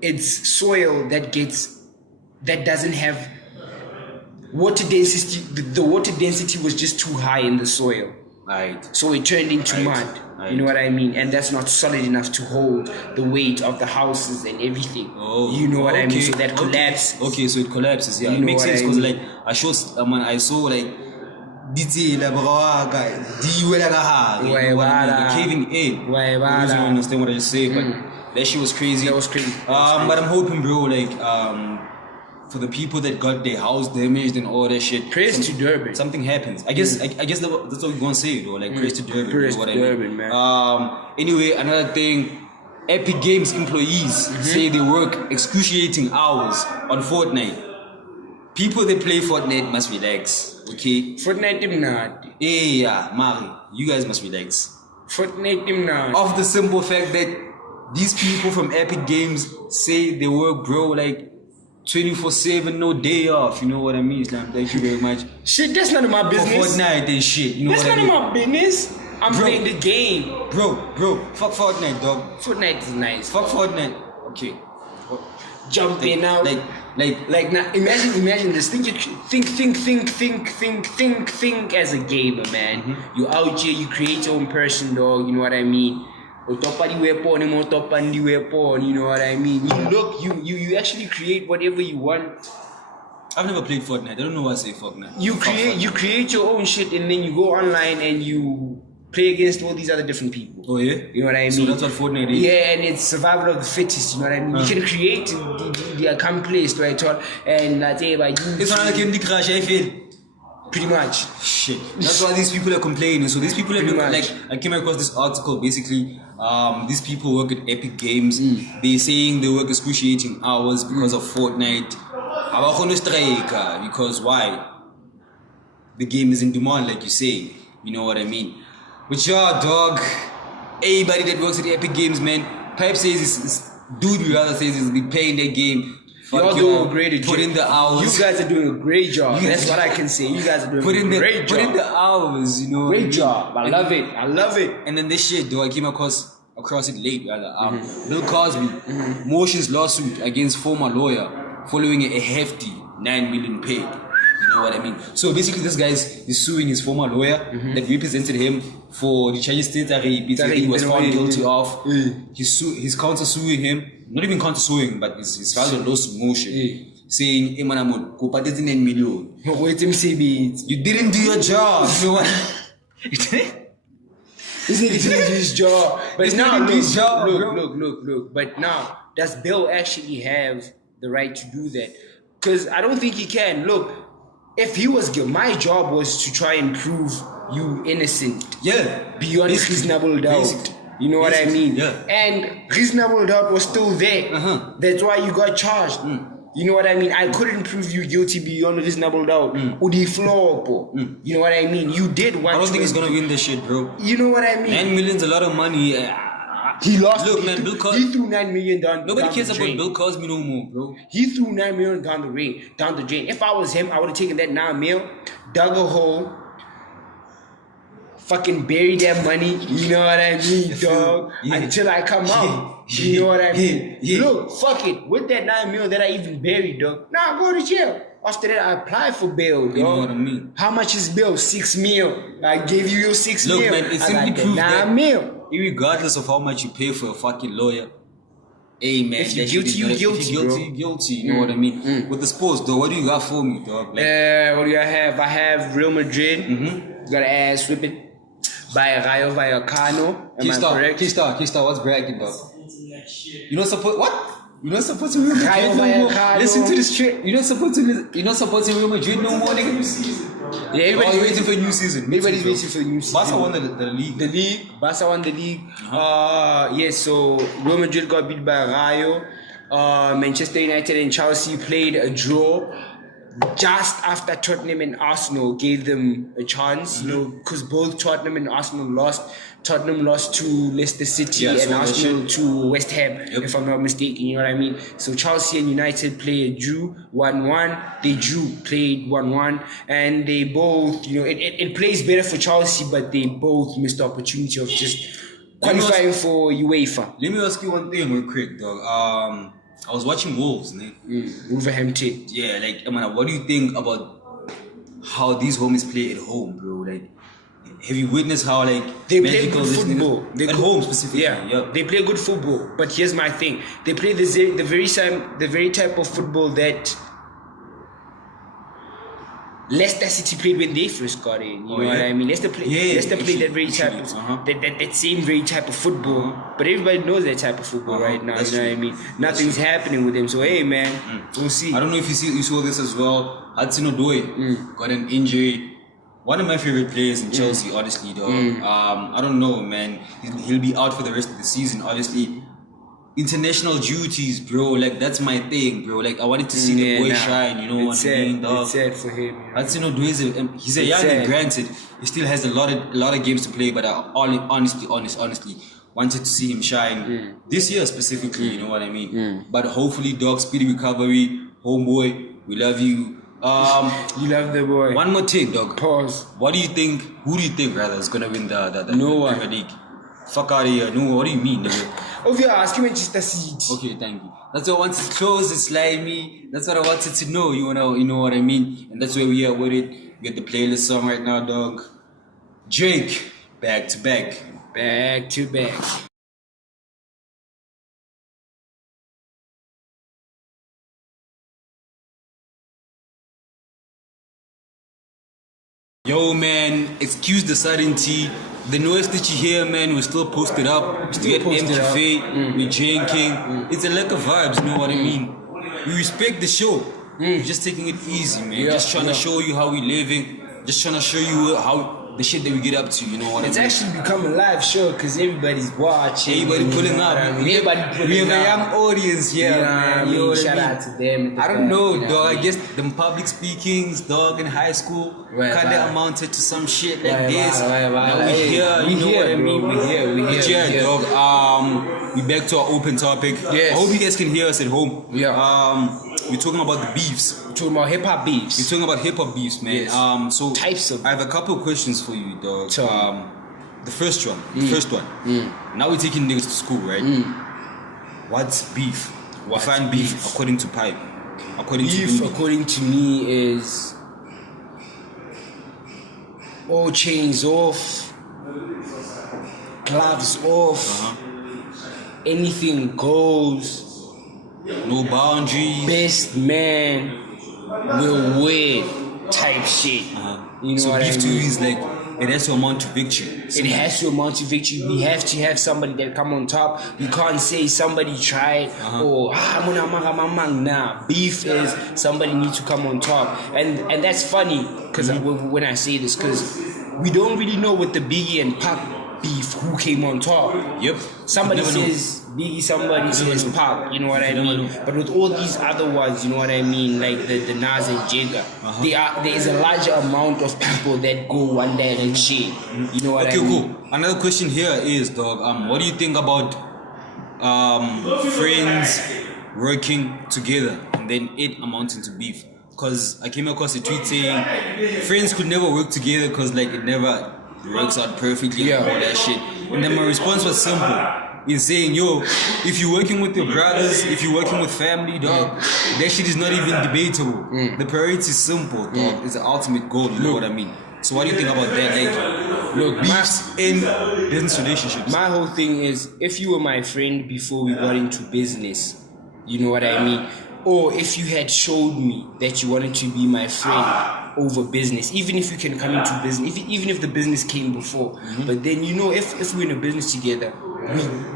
It's soil that doesn't have water density. The water density was just too high in the soil. Right. So it turned into mud. You know what I mean? And that's not solid enough to hold the weight of the houses and everything. You know what I mean? So that collapses. Okay, so it collapses. Yeah, You it know makes what sense I because mean? like I saw like detail about the caving in. You don't understand what I just say, but that shit was crazy. That was crazy. But I'm hoping, bro, like for the people that got their house damaged and all that shit. Praise to Durban. Something happens. I guess that's what we're gonna say, though. Like praise to Durban. Praise you know what to I mean? Durban, man. Anyway, another thing. Epic Games employees say they work excruciating hours on Fortnite. People that play Fortnite must relax, okay? Fortnite him not. Yeah, Mari, you guys must relax. Fortnite him not. Of the simple fact that these people from Epic Games say they work, bro, like 24/7, no day off. You know what I mean, Islam? Thank you very much. Shit, that's none of my For business. Fortnite and shit, you know That's what I none mean? of my business. I'm Bro. playing the game. Bro, fuck Fortnite, dog. Fortnite is nice. Fuck Fortnite. Okay. Jumping out. Like now imagine this. Think as a gamer, man. You out here, you create your own person, dog. You know what I mean? You know what I mean? You look, you actually create whatever you want. I've never played Fortnite. I don't know why I say Fortnite. You create your own shit and then you go online and you play against all these other different people. Oh yeah? You know what I mean? So that's what Fortnite is? Yeah, and it's survival of the fittest, you know what I mean? You can create the accomplished, right? And like, It's not like Candy Crush, I feel. pretty much. Shit. That's why these people are complaining. So these people Pretty much. like I came across this article basically. These people work at Epic Games. They're saying they work excruciating hours because of Fortnite. Because why? The game is in demand, like you say. You know what I mean? But yeah, dog. Anybody that works at Epic Games, man. Pipe says it's dude rather says he's be playing that game. Y'all doing a great job. Put in the hours. You guys are doing a great job. That's what I can say. You guys are doing a great job. Put in the hours, you know. Great job. I love it. I love it. And then this shit, though, I came across it late, rather. Bill Cosby, motions lawsuit against former lawyer following a hefty 9 million pay. You know what I mean? So basically, this guy is suing his former lawyer that represented him for the charges that he was found guilty of. He's counter suing him, not even counter suing, but he's filed a lawsuit motion saying, "Hey, man, go pay 9 million. You didn't do your job. You know what? You didn't." This nigga didn't do his job. But This now, nigga did his job, bro. look. But now, does Bill actually have the right to do that? Because I don't think he can. Look, if he was guilty, my job was to try and prove you innocent. Yeah. Beyond reasonable doubt. Basically. You know what I mean? Yeah. And reasonable doubt was still there. That's why you got charged. You know what I mean? I couldn't prove you guilty beyond reasonable doubt. Udi floor, You know what I mean? You did what I don't think he's gonna win this shit, bro. You know what I mean? 9 million's a lot of money. He lost. Look, man, Bill Cosby. He threw 9 million down. Nobody down cares the about drain. Bill Cosby no more, bro. He threw 9 million down the drain. If I was him, I would have taken that 9 mil, dug a hole, fucking buried that money. You know what I mean, dog? Yeah. Until I come out. Yeah. You know what I mean? Yeah. Look, fuck it. With that 9 mil that I even buried, dog. Now go to jail. After that, I applied for bail, dog. You know what I mean? How much is bail? 6 mil. I gave you your 6 Look, mil. man, it I simply got that proves 9 that mil. regardless of how much you pay for a fucking lawyer, hey man, If you're that shit guilty, is you're not- guilty, if you're guilty, bro. you're guilty. You know what I mean? With the sports, though, what do you got for me, dog? Like, What do I have? I have Real Madrid. Got an ass whipping by Rayo Vallecano. Am I correct? Keystar, what's bragging, dog? You don't support what? You're not supporting Real Rayo Madrid no more. Vallecano. Listen to this shit. You're not supporting Real Madrid no more, nigga. Yeah, Everybody's waiting for a new season. Everybody's waiting for a new season. Barca won the league. The league. Barca won the league. Yes, so Real Madrid got beat by Rayo. Manchester United and Chelsea played a draw just after Tottenham and Arsenal gave them a chance, you know, because both Tottenham and Arsenal lost. Tottenham lost to Leicester City Yeah, and so that Arsenal to West Ham, Yep. if I'm not mistaken, you know what I mean? So Chelsea and United played drew 1-1. They played 1-1, and they both, you know, it plays better for Chelsea, but they both missed the opportunity of just qualifying for UEFA. Let me ask you one thing real quick, dog. I was watching Wolves, man. Wolverhampton. Yeah, like, I mean, what do you think about how these homies play at home, bro? Like, have you witnessed how like They play magical good this thing is? football. They At go- home specifically? Yeah, they play good football. But here's my thing: they play the very type of football that Leicester City played when they first got in. You know what I mean? Leicester played that very type of that same very type of football. But everybody knows that type of football right now. That's you know what I mean? Nothing's happening with them. So hey, man, we'll see. I don't know if you saw this as well. Hudson-Odoi got an injury. One of my favorite players in Chelsea, honestly, though. I don't know, man. He'll be out for the rest of the season, obviously. International duties, bro. Like, that's my thing, bro. Like, I wanted to see the boy shine, you know what I mean, dog? It's sad for him. You know? Hudson-Odoi he's a young and granted. He still has a lot of games to play, but I honestly wanted to see him shine this year specifically, you know what I mean? But hopefully, dog, speedy recovery. Homeboy, we love you. You love the boy. One more thing, dog. Pause. What do you think? Who do you think, rather, is gonna win the No one. Premier League? Fuck out of here. No, what do you mean, nigga? If you're asking Manchester City. Okay, thank you. That's what I wanted to close. It's slimy. That's what I wanted to know. You know what I mean? And that's where we are with it. We got the playlist song right now, dog. Drake, back to back. Back to back. Yo, man, excuse the suddenty. The noise that you hear, man, we're still posted up. We still get MTV, we're drinking. It's a lack of vibes, you know what I mean? We respect the show. We're just taking it easy, man. Just trying to show you how we living. Just trying to show you how the shit that we get up to, you know what It's I mean? actually become a live show because everybody's watching. Everybody pulling up. We have a young audience here, man. You know what Shout I mean? out to them. I don't know, dog. I guess them public speakings, dog, in high school kind of amounted to some shit like this. Now we here, you know what I mean? We here, dog. We back to our open topic. Yes. I hope you guys can hear us at home. Yeah. We're talking about the beefs. We're talking about hip hop beefs. We're talking about hip hop beefs, man. Yes. So Types of. I have a couple of questions for you, dog. Tell The first one. Now we're taking niggas to school, right? What's beef? Define beef according to Pipe. According to Beef, Louis. according to me, is all chains off, gloves off, anything goes. No boundaries. Best man will win type shit. You know So what beef I to you mean? is like it has to amount to victory. It has to amount to victory. We have to have somebody that come on top. We can't say somebody tried or nah. Beef is somebody needs to come on top, and that's funny because when I say this, because we don't really know with the Biggie and Pac beef who came on top. Yep. Somebody Never know. says Biggie, somebody says Pac, you know what I mean? But with all these other ones, you know what I mean, like the Nas and Jigga, there is a larger amount of people that go one direction. You know what I mean? Okay, cool. Another question here is, dog, what do you think about friends working together and then it amounting to beef? Because I came across a tweet saying friends could never work together because like it never works out perfectly and all that shit. And then my response was simple. In saying, yo, if you're working with your brothers, if you're working with family, dog, that shit is not even debatable. The priority is simple, dog. It's the ultimate goal, you know what I mean? So what do you think about that? Like, Look, beefs in business relationships. my whole thing is, if you were my friend before we got into business, you know what I mean? Or if you had showed me that you wanted to be my friend over business, even if you can come into business, even if the business came before, but then you know, if we're in a business together,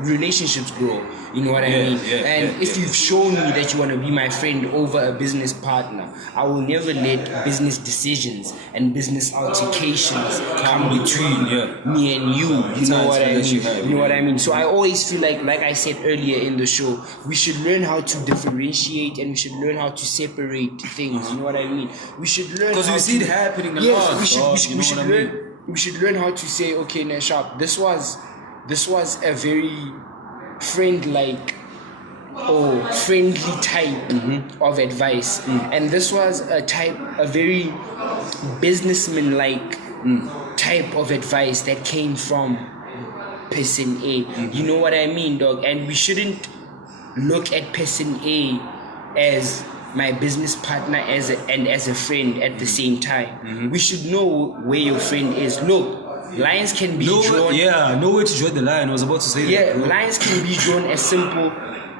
relationships grow. You know what I mean? If you've shown me that you want to be my friend over a business partner, I will never let business decisions and business altercations come between me and you. You know what I mean? You know what I mean? So I always feel like I said earlier in the show, we should learn how to differentiate and we should learn how to separate things. You know what I mean? We should learn Because we see it happening a lot. We should learn how to say, okay, Nashab, this was a very friendly type of advice, and this was a very businessman-like type of advice that came from person A. You know what I mean, dog? And we shouldn't look at person A as my business partner as a friend at the same time. We should know where your friend is. Look, lines can be Know where to draw the line. I was about to say Yeah, that. Bro. lines can be drawn as simple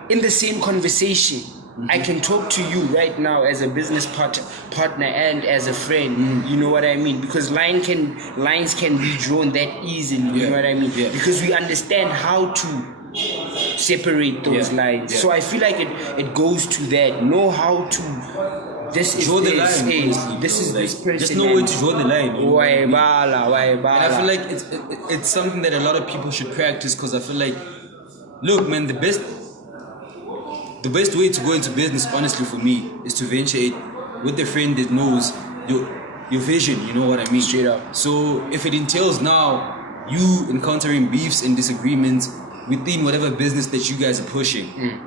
in the same conversation. I can talk to you right now as a business partner and as a friend. You know what I mean? Because lines can be drawn that easily. You know what I mean? Yeah. Because we understand how to separate those lines. Yeah. So I feel like it goes to that. Know how to. This is Draw the this. line, Hey, honestly, this is bro. this person. Just know where to draw the line. You know what I mean? Why And I feel like it's something that a lot of people should practice, because I feel like, look, man, the best way to go into business, honestly, for me, is to venture it with the friend that knows your vision. You know what I mean? Straight up. So if it entails now you encountering beefs and disagreements within whatever business that you guys are pushing,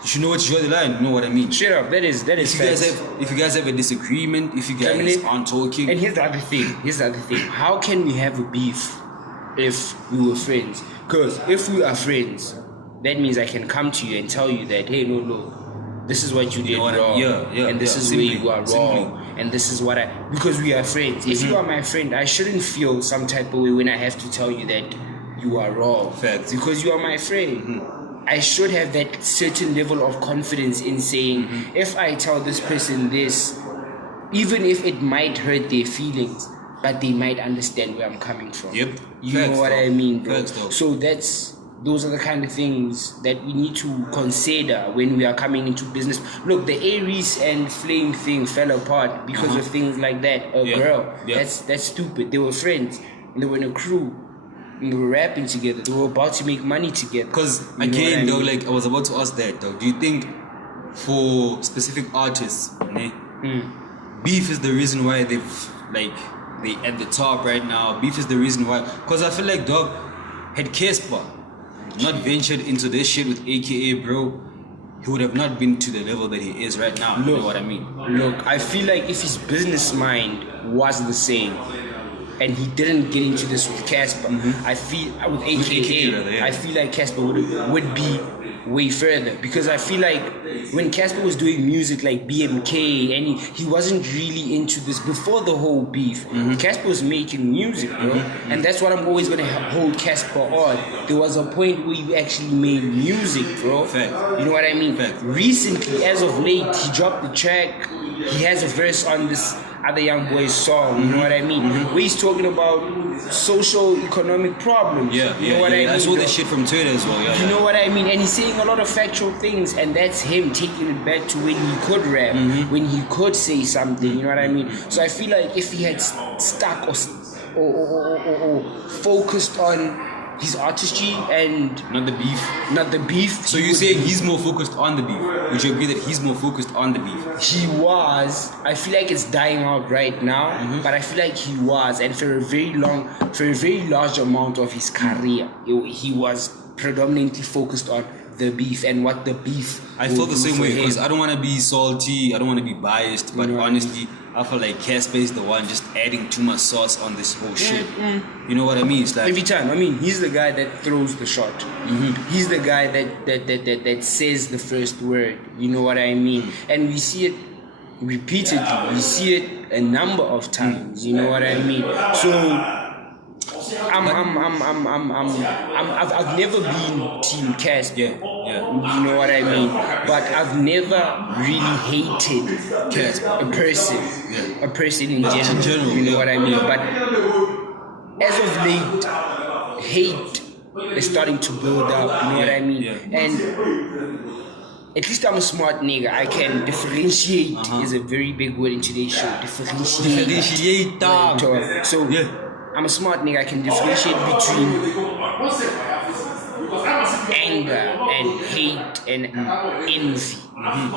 you should know where to draw the line. You know what I mean? Straight up. That is If you guys have a disagreement, if you guys aren't talking, And here's the other thing. How can we have a beef if we were friends? Because if we are friends, that means I can come to you and tell you that, hey, no, this is what you did wrong. And this is where you are wrong. And this is what because we are friends. If you are my friend, I shouldn't feel some type of way when I have to tell you that you are wrong. Facts. Because you are my friend. I should have that certain level of confidence in saying, if I tell this person this, even if it might hurt their feelings, but they might understand where I'm coming from. Yep. You Facts, know what dog. I mean, bro? Facts, dog. So those are the kind of things that we need to consider when we are coming into business. Look, the Aries and Flame thing fell apart because of things like that. Girl, that's stupid. They were friends, and they were in a crew, and they were rapping together. They were about to make money together. because You know again, what I dog, mean? like I was about to ask that, dog. Do you think for specific artists, beef is the reason why they at the top right now? Beef is the reason why. Because I feel like, dog, had Casper not ventured into this shit with AKA, bro, he would have not been to the level that he is right now. You know what I mean? Look, I feel like if his business mind was the same and he didn't get into this with Casper, I feel with AKA, rather, yeah. I feel like Casper would be way further, because I feel like when Casper was doing music like BMK and he wasn't really into this before the whole beef. Casper was making music, bro, and that's what I'm always gonna hold Casper on. There was a point where you actually made music, bro. Fact. You know what I mean? Fact. Recently, as of late, he dropped the track. He has a verse on this other young boy's song. You know what I mean? Where he's talking about social economic problems. You know what I mean? I saw bro? this shit from Twitter as well. You know what I mean? And he's saying a lot of factual things, and that's him taking it back to when he could rap, when he could say something. You know what I mean? So I feel like if he had stuck or focused on his artistry and Not the beef. So you're saying he's more focused on the beef? Would you agree that he's more focused on the beef? he was. I feel like it's dying out right now, but I feel like he was, and for a very large amount of his career, he was predominantly focused on the beef and what the beef. I will feel the do same for way, him. because I don't want to be salty, I don't want to be biased, but honestly, I feel like Casper is the one just adding too much sauce on this whole shit. You know what I mean? It's like, Every time, I mean, he's the guy that throws the shot. He's the guy that says the first word. You know what I mean? And we see it repeatedly. We see it a number of times. You know what I mean? So I've never been Team Casper. You know what I mean? But I've never really hated a person in general. You know what I mean? But as of late, hate is starting to build up. You know what I mean? And at least I'm a smart nigga. I can differentiate. Is a very big word in today's show. Differentiate. So I'm a smart nigga. I can differentiate between anger and hate and envy.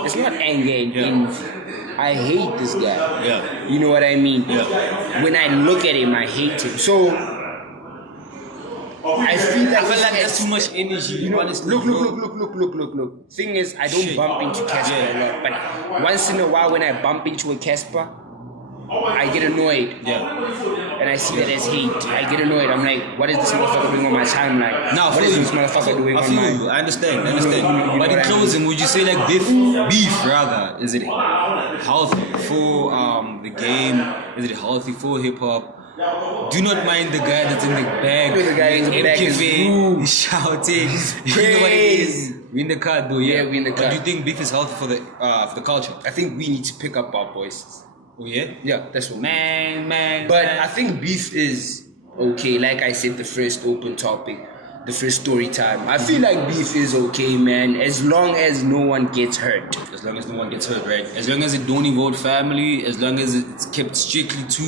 It's not anger and envy. I hate this guy. You know what I mean? When I look at him, I hate him. So I feel like that's too much energy. You know, honestly, look. Thing is, I don't bump into Casper a lot, but once in a while when I bump into a Casper, I get annoyed. And I see that as hate. I get annoyed. I'm like, what is this motherfucker doing on my timeline? What is this motherfucker doing on my... I understand. But in closing, would you say like beef rather, is it healthy for the game? Is it healthy for hip hop? do not mind the guy that's in the back. The guy in the back is rude. He's shouting. You know what it is? We in the car though, yeah. We in the car. But do you think beef is healthy for the culture? I think we need to pick up our voices. Oh yeah? Yeah, that's what. Man. But I think beef is okay. Like I said, the first open topic, the first story time. I feel like beef is okay, man, as long as no one gets hurt. As long as no one gets hurt, right? As long as it don't involve family, as long as it's kept strictly to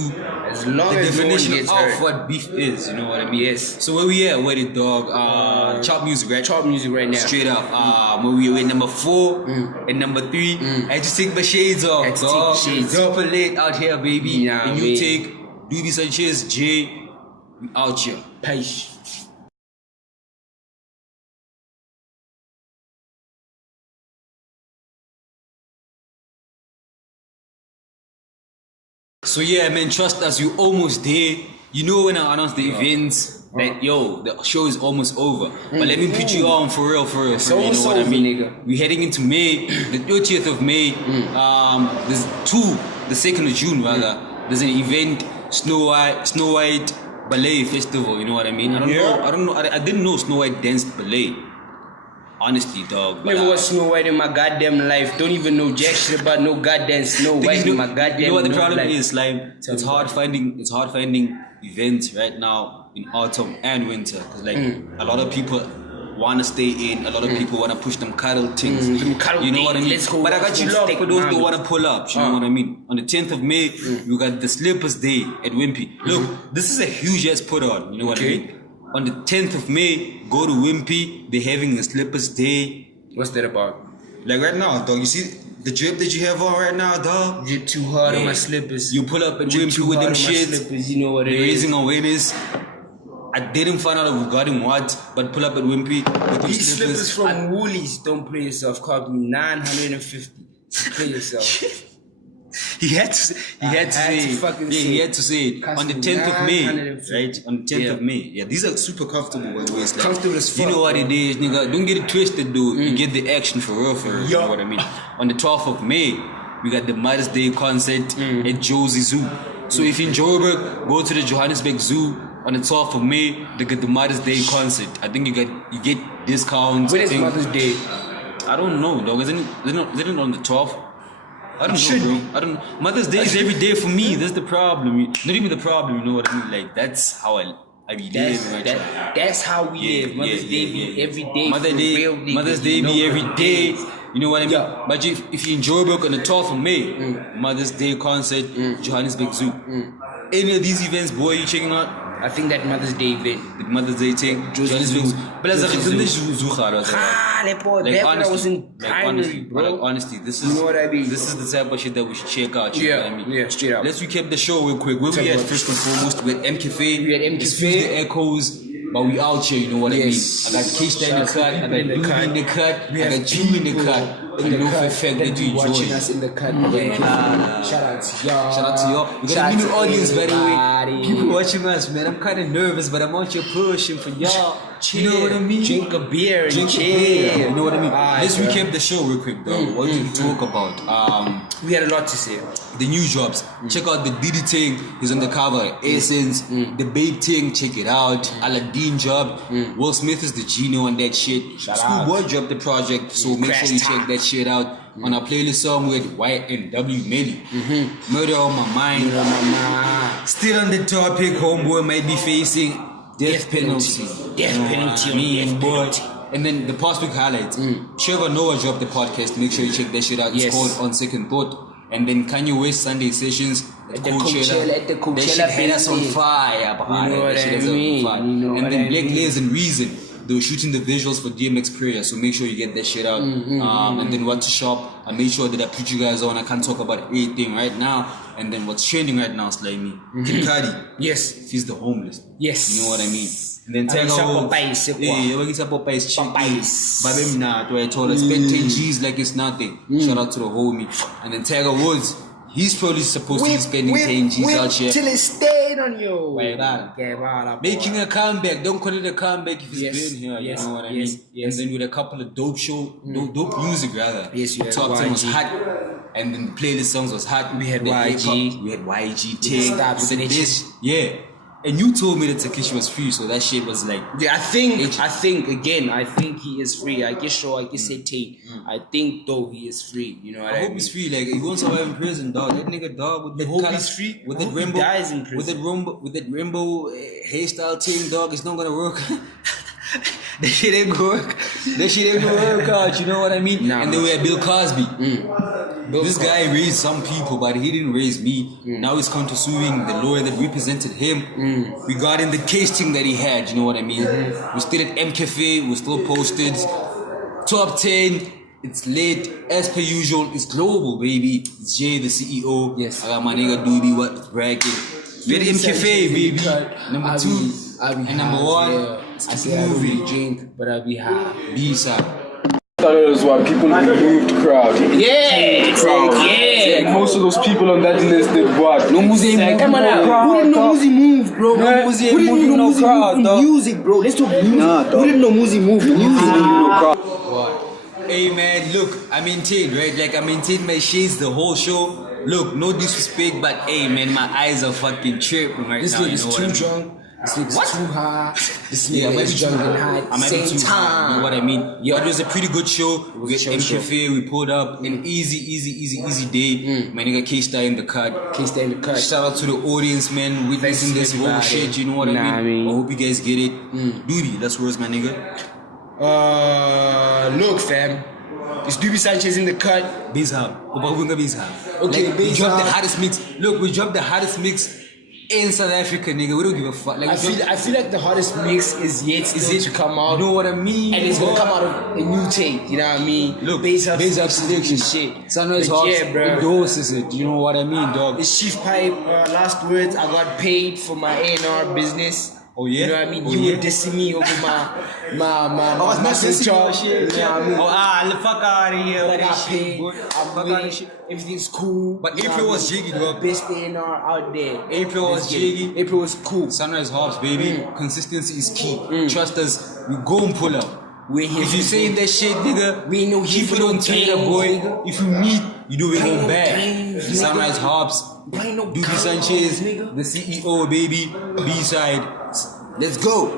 As long the as no one definition gets of hurt. what beef is, you know what I mean? Yes. So where we at with it, dog? Chop music, right? Chop music right now. Straight up. Where we at number 4 and number 3. I just take the shades off, Had to dog. take the shades. Double late out here, baby. Yeah, and you man. take Doobie Sanchez, Jay, we out here. Peace. So yeah, man, trust us, you almost there. You know when I announce the events that the show is almost over. But let me put you on for real. You know what I mean? Nigga. We're heading into May, the 30th of May. There's the 2nd of June rather. There's an event, Snow White Ballet Festival. You know what I mean? I don't know. I didn't know Snow White danced ballet. Honestly, dog. Never watched Snow White in my goddamn life. Don't even know jack shit about no goddamn Snow White in my goddamn life. You know what the problem is? Like, it's hard finding events right now in autumn and winter. Cause like a lot of people want to stay in. A lot of people want to push them cuddle things. You know what I mean? Let's go But I got you love for those who want to pull up. You know what I mean? On the 10th of May, we got the Slippers Day at Wimpy. Look, this is a huge ass put on. You know what I mean? On the 10th of May, go to Wimpy. They're having a Slippers Day. What's that about? Like right now, dog. You see the drip that you have on right now, dog? Drip too hard on my slippers. You pull up at Drip Wimpy too with hard them on my shit. slippers, you know what it They're is. raising awareness. I didn't find out regarding what, but pull up at Wimpy with those These slippers from Woolies. Don't play yourself. Cost me $950. Play yourself. He had to say it. He had to say it. On the 10th of May, right? On the 10th of May. Yeah, these are super comfortable waist. Like, Comfortable as fuck. You know what it is, nigga. Don't get it twisted, dude. You get the action for real. You know what I mean? On the 12th of May, we got the Mother's Day concert at Josie Zoo. So if you're in Joburg, go to the Johannesburg Zoo. On the 12th of May, they get the Mother's Day concert. I think you get discounts. When is Mother's Day? I don't know, dog. Isn't it on the 12th? I don't know, bro. I don't know. Mother's Day is every day for me. That's the problem. Not even the problem, you know what I mean? Like, that's how I be living right now. That's how we live. Mother's Day be every day. Mother's Day be every day. You know what I mean? Yeah. But if you in Joburg on the 12th of May, Mother's Day concert, Johannesburg Zoo. Any of these events, boy, you checking out? I think that Mother's Day event. The Mother's Day thing, Johannesburg Zoo. But as I was in primary, bro. Like, honestly, this is, you know what I mean? This is the type of shit that we should check out. You know what I mean? Yeah, straight up. Let's recap the show real quick. Where we at first and foremost? We at M Cafe. We at M Excuse Cafe. the echoes, but we out here. You know what I mean? I got Keisha in the cut. I got Doobie in the cut. I got you in the cut. I know for a fact that you enjoy watching it. us in the cut. Shout out to y'all. Shout out to y'all. We got a new audience, by the way. People watching us, man. I'm kind of nervous, but I'm out here pushing for y'all. You know what I mean? Drink a beer and Drink a chill. beer. You know what I mean? Let's bro. recap the show real quick, though. What did we talk about? We had a lot to say. The new drops. Check out the Diddy thing. He's on the cover. Essence. The Babe thing. Check it out. Aladdin job. Will Smith is the genius on that shit. Schoolboy dropped the project, so make sure you check that shit out. On our playlist song with White and W Melly. Murder on my mind. Still on the topic, homeboy might be facing death penalty. Death penalty. Boy. And then the past week highlights. Trevor Noah dropped the podcast. Make sure you check that shit out. It's called On Second Thought. And then Kanye West Sunday Sessions at the Coachella. That shit had us on fire. You know what I mean? And then Black Layers and Reason. They were shooting the visuals for DMX Prayer, so make sure you get that shit out. And then What to Shop, I made sure that I put you guys on. I can't talk about everything right now. And then what's trending right now, Slimy. Kid Cudi. Yes. He's the homeless. Yes. You know what I mean? And then Tiger Woods. Yeah, when it's Popeyes chicken. Baby, nah, I told her, spend 10 G's like it's nothing. Shout out to the homie. And then Tiger Woods, he's probably supposed to be spending 10 G's out here. Till it stayed on you. Making a comeback. Don't call it a comeback if it's been here. Yes, you know what I yes, mean? yes. And then with a couple of dope music rather. Yes, you Top 10 was hot. and then the playlist songs was hot. We had The YG. hip-hop, we had YG, Ting, Stop with the Snitching. dish. Yeah. And you told me that Takeshi was free, so that shit was like, Yeah, I think he is free. I guess say Tate. I think though he is free. You know what I I hope mean? he's free. Like he won't survive in prison, dog. That nigga, dog, with that hope color, he's free. with I that hope he rainbow, dies in prison. with that rainbow hairstyle thing, dog. It's not gonna work. That shit ain't gonna work. That shit ain't gonna work out. You know what I mean? Nah, and then we had Bill Cosby. This Cosby. guy raised some people, but he didn't raise me. Now he's countersuing the lawyer that represented him regarding the case thing that he had. You know what I mean? We're still at M Cafe. We're still posted. Top 10. It's late. As per usual, it's global, baby. It's Jay, the CEO. Yes. I got my nigga Doobie, what bragging. We're at M Cafe, baby. Number 2. And number 1. I say I don't really drink, but I be high. B-side. That was why people moved crowd. Yeah. Most of those people on that list did what? No Muzi move. Come on now. Who didn't know Muzi move, bro? Yeah. Who didn't know Muzi move? The music, bro. Let's talk music. Who didn't know Muzi move? The music. Hey man, look, I maintain, right? Like I maintain my shades the whole show. Look, no disrespect, but hey man, my eyes are fucking tripping right This now. nigga's You know too what I mean? drunk. This nigga's What? too high. This Yeah, I nigga might is be too drunk and high. high. I might be Same too high. You know time. what I mean? Yeah. But it was a pretty good show. We get M show. Cafe, we pulled up an easy day. My nigga K-Star in the cut. Can't stay in the cut. Shout out to the audience, man, witnessing Thanks this whole everybody. shit. You know what I mean? I hope you guys get it. Duty, that's words, my nigga. Look, fam. It's Doobie Sanchez in the cut. Bizhab. Okay, like, we Bizhab. dropped the hottest mix. Look, we dropped the hottest mix in South Africa, nigga. We don't give a fuck. Like, I feel like the hottest mix is yet to come out. You know what I mean? And it's gonna come out of a new tape, you know what I mean? Look, Bass up selection shit. Sunrise But Hops yeah, bro. endorses it. You know what I mean, dog? It's Chief Pipe, last words, I got paid for my A&R business. Oh yeah? You know what I mean? Oh, You yeah? were dissing me over my was not muscle dissing charge. your shit. You know what I mean? The fuck out of here. But I with got that shit, paid. boy. I'm Fuck with out of it. shit. Everything's cool. But You know April what was I mean? jiggy, dog. Best A&R out there. April was Let's get it. jiggy. April was cool. Sunrise Hops, baby. Consistency is key. Trust us. We go and pull up. We're here If for you the saying that shit, nigga, We ain't no here keep for it no on Twitter, games, boy. nigga. If you meet, you do it Ain't on no bad. games, nigga. Sunrise Hops, Ain't no Doobie games, Sanchez, nigga. the CEO, baby. B-side. Let's go.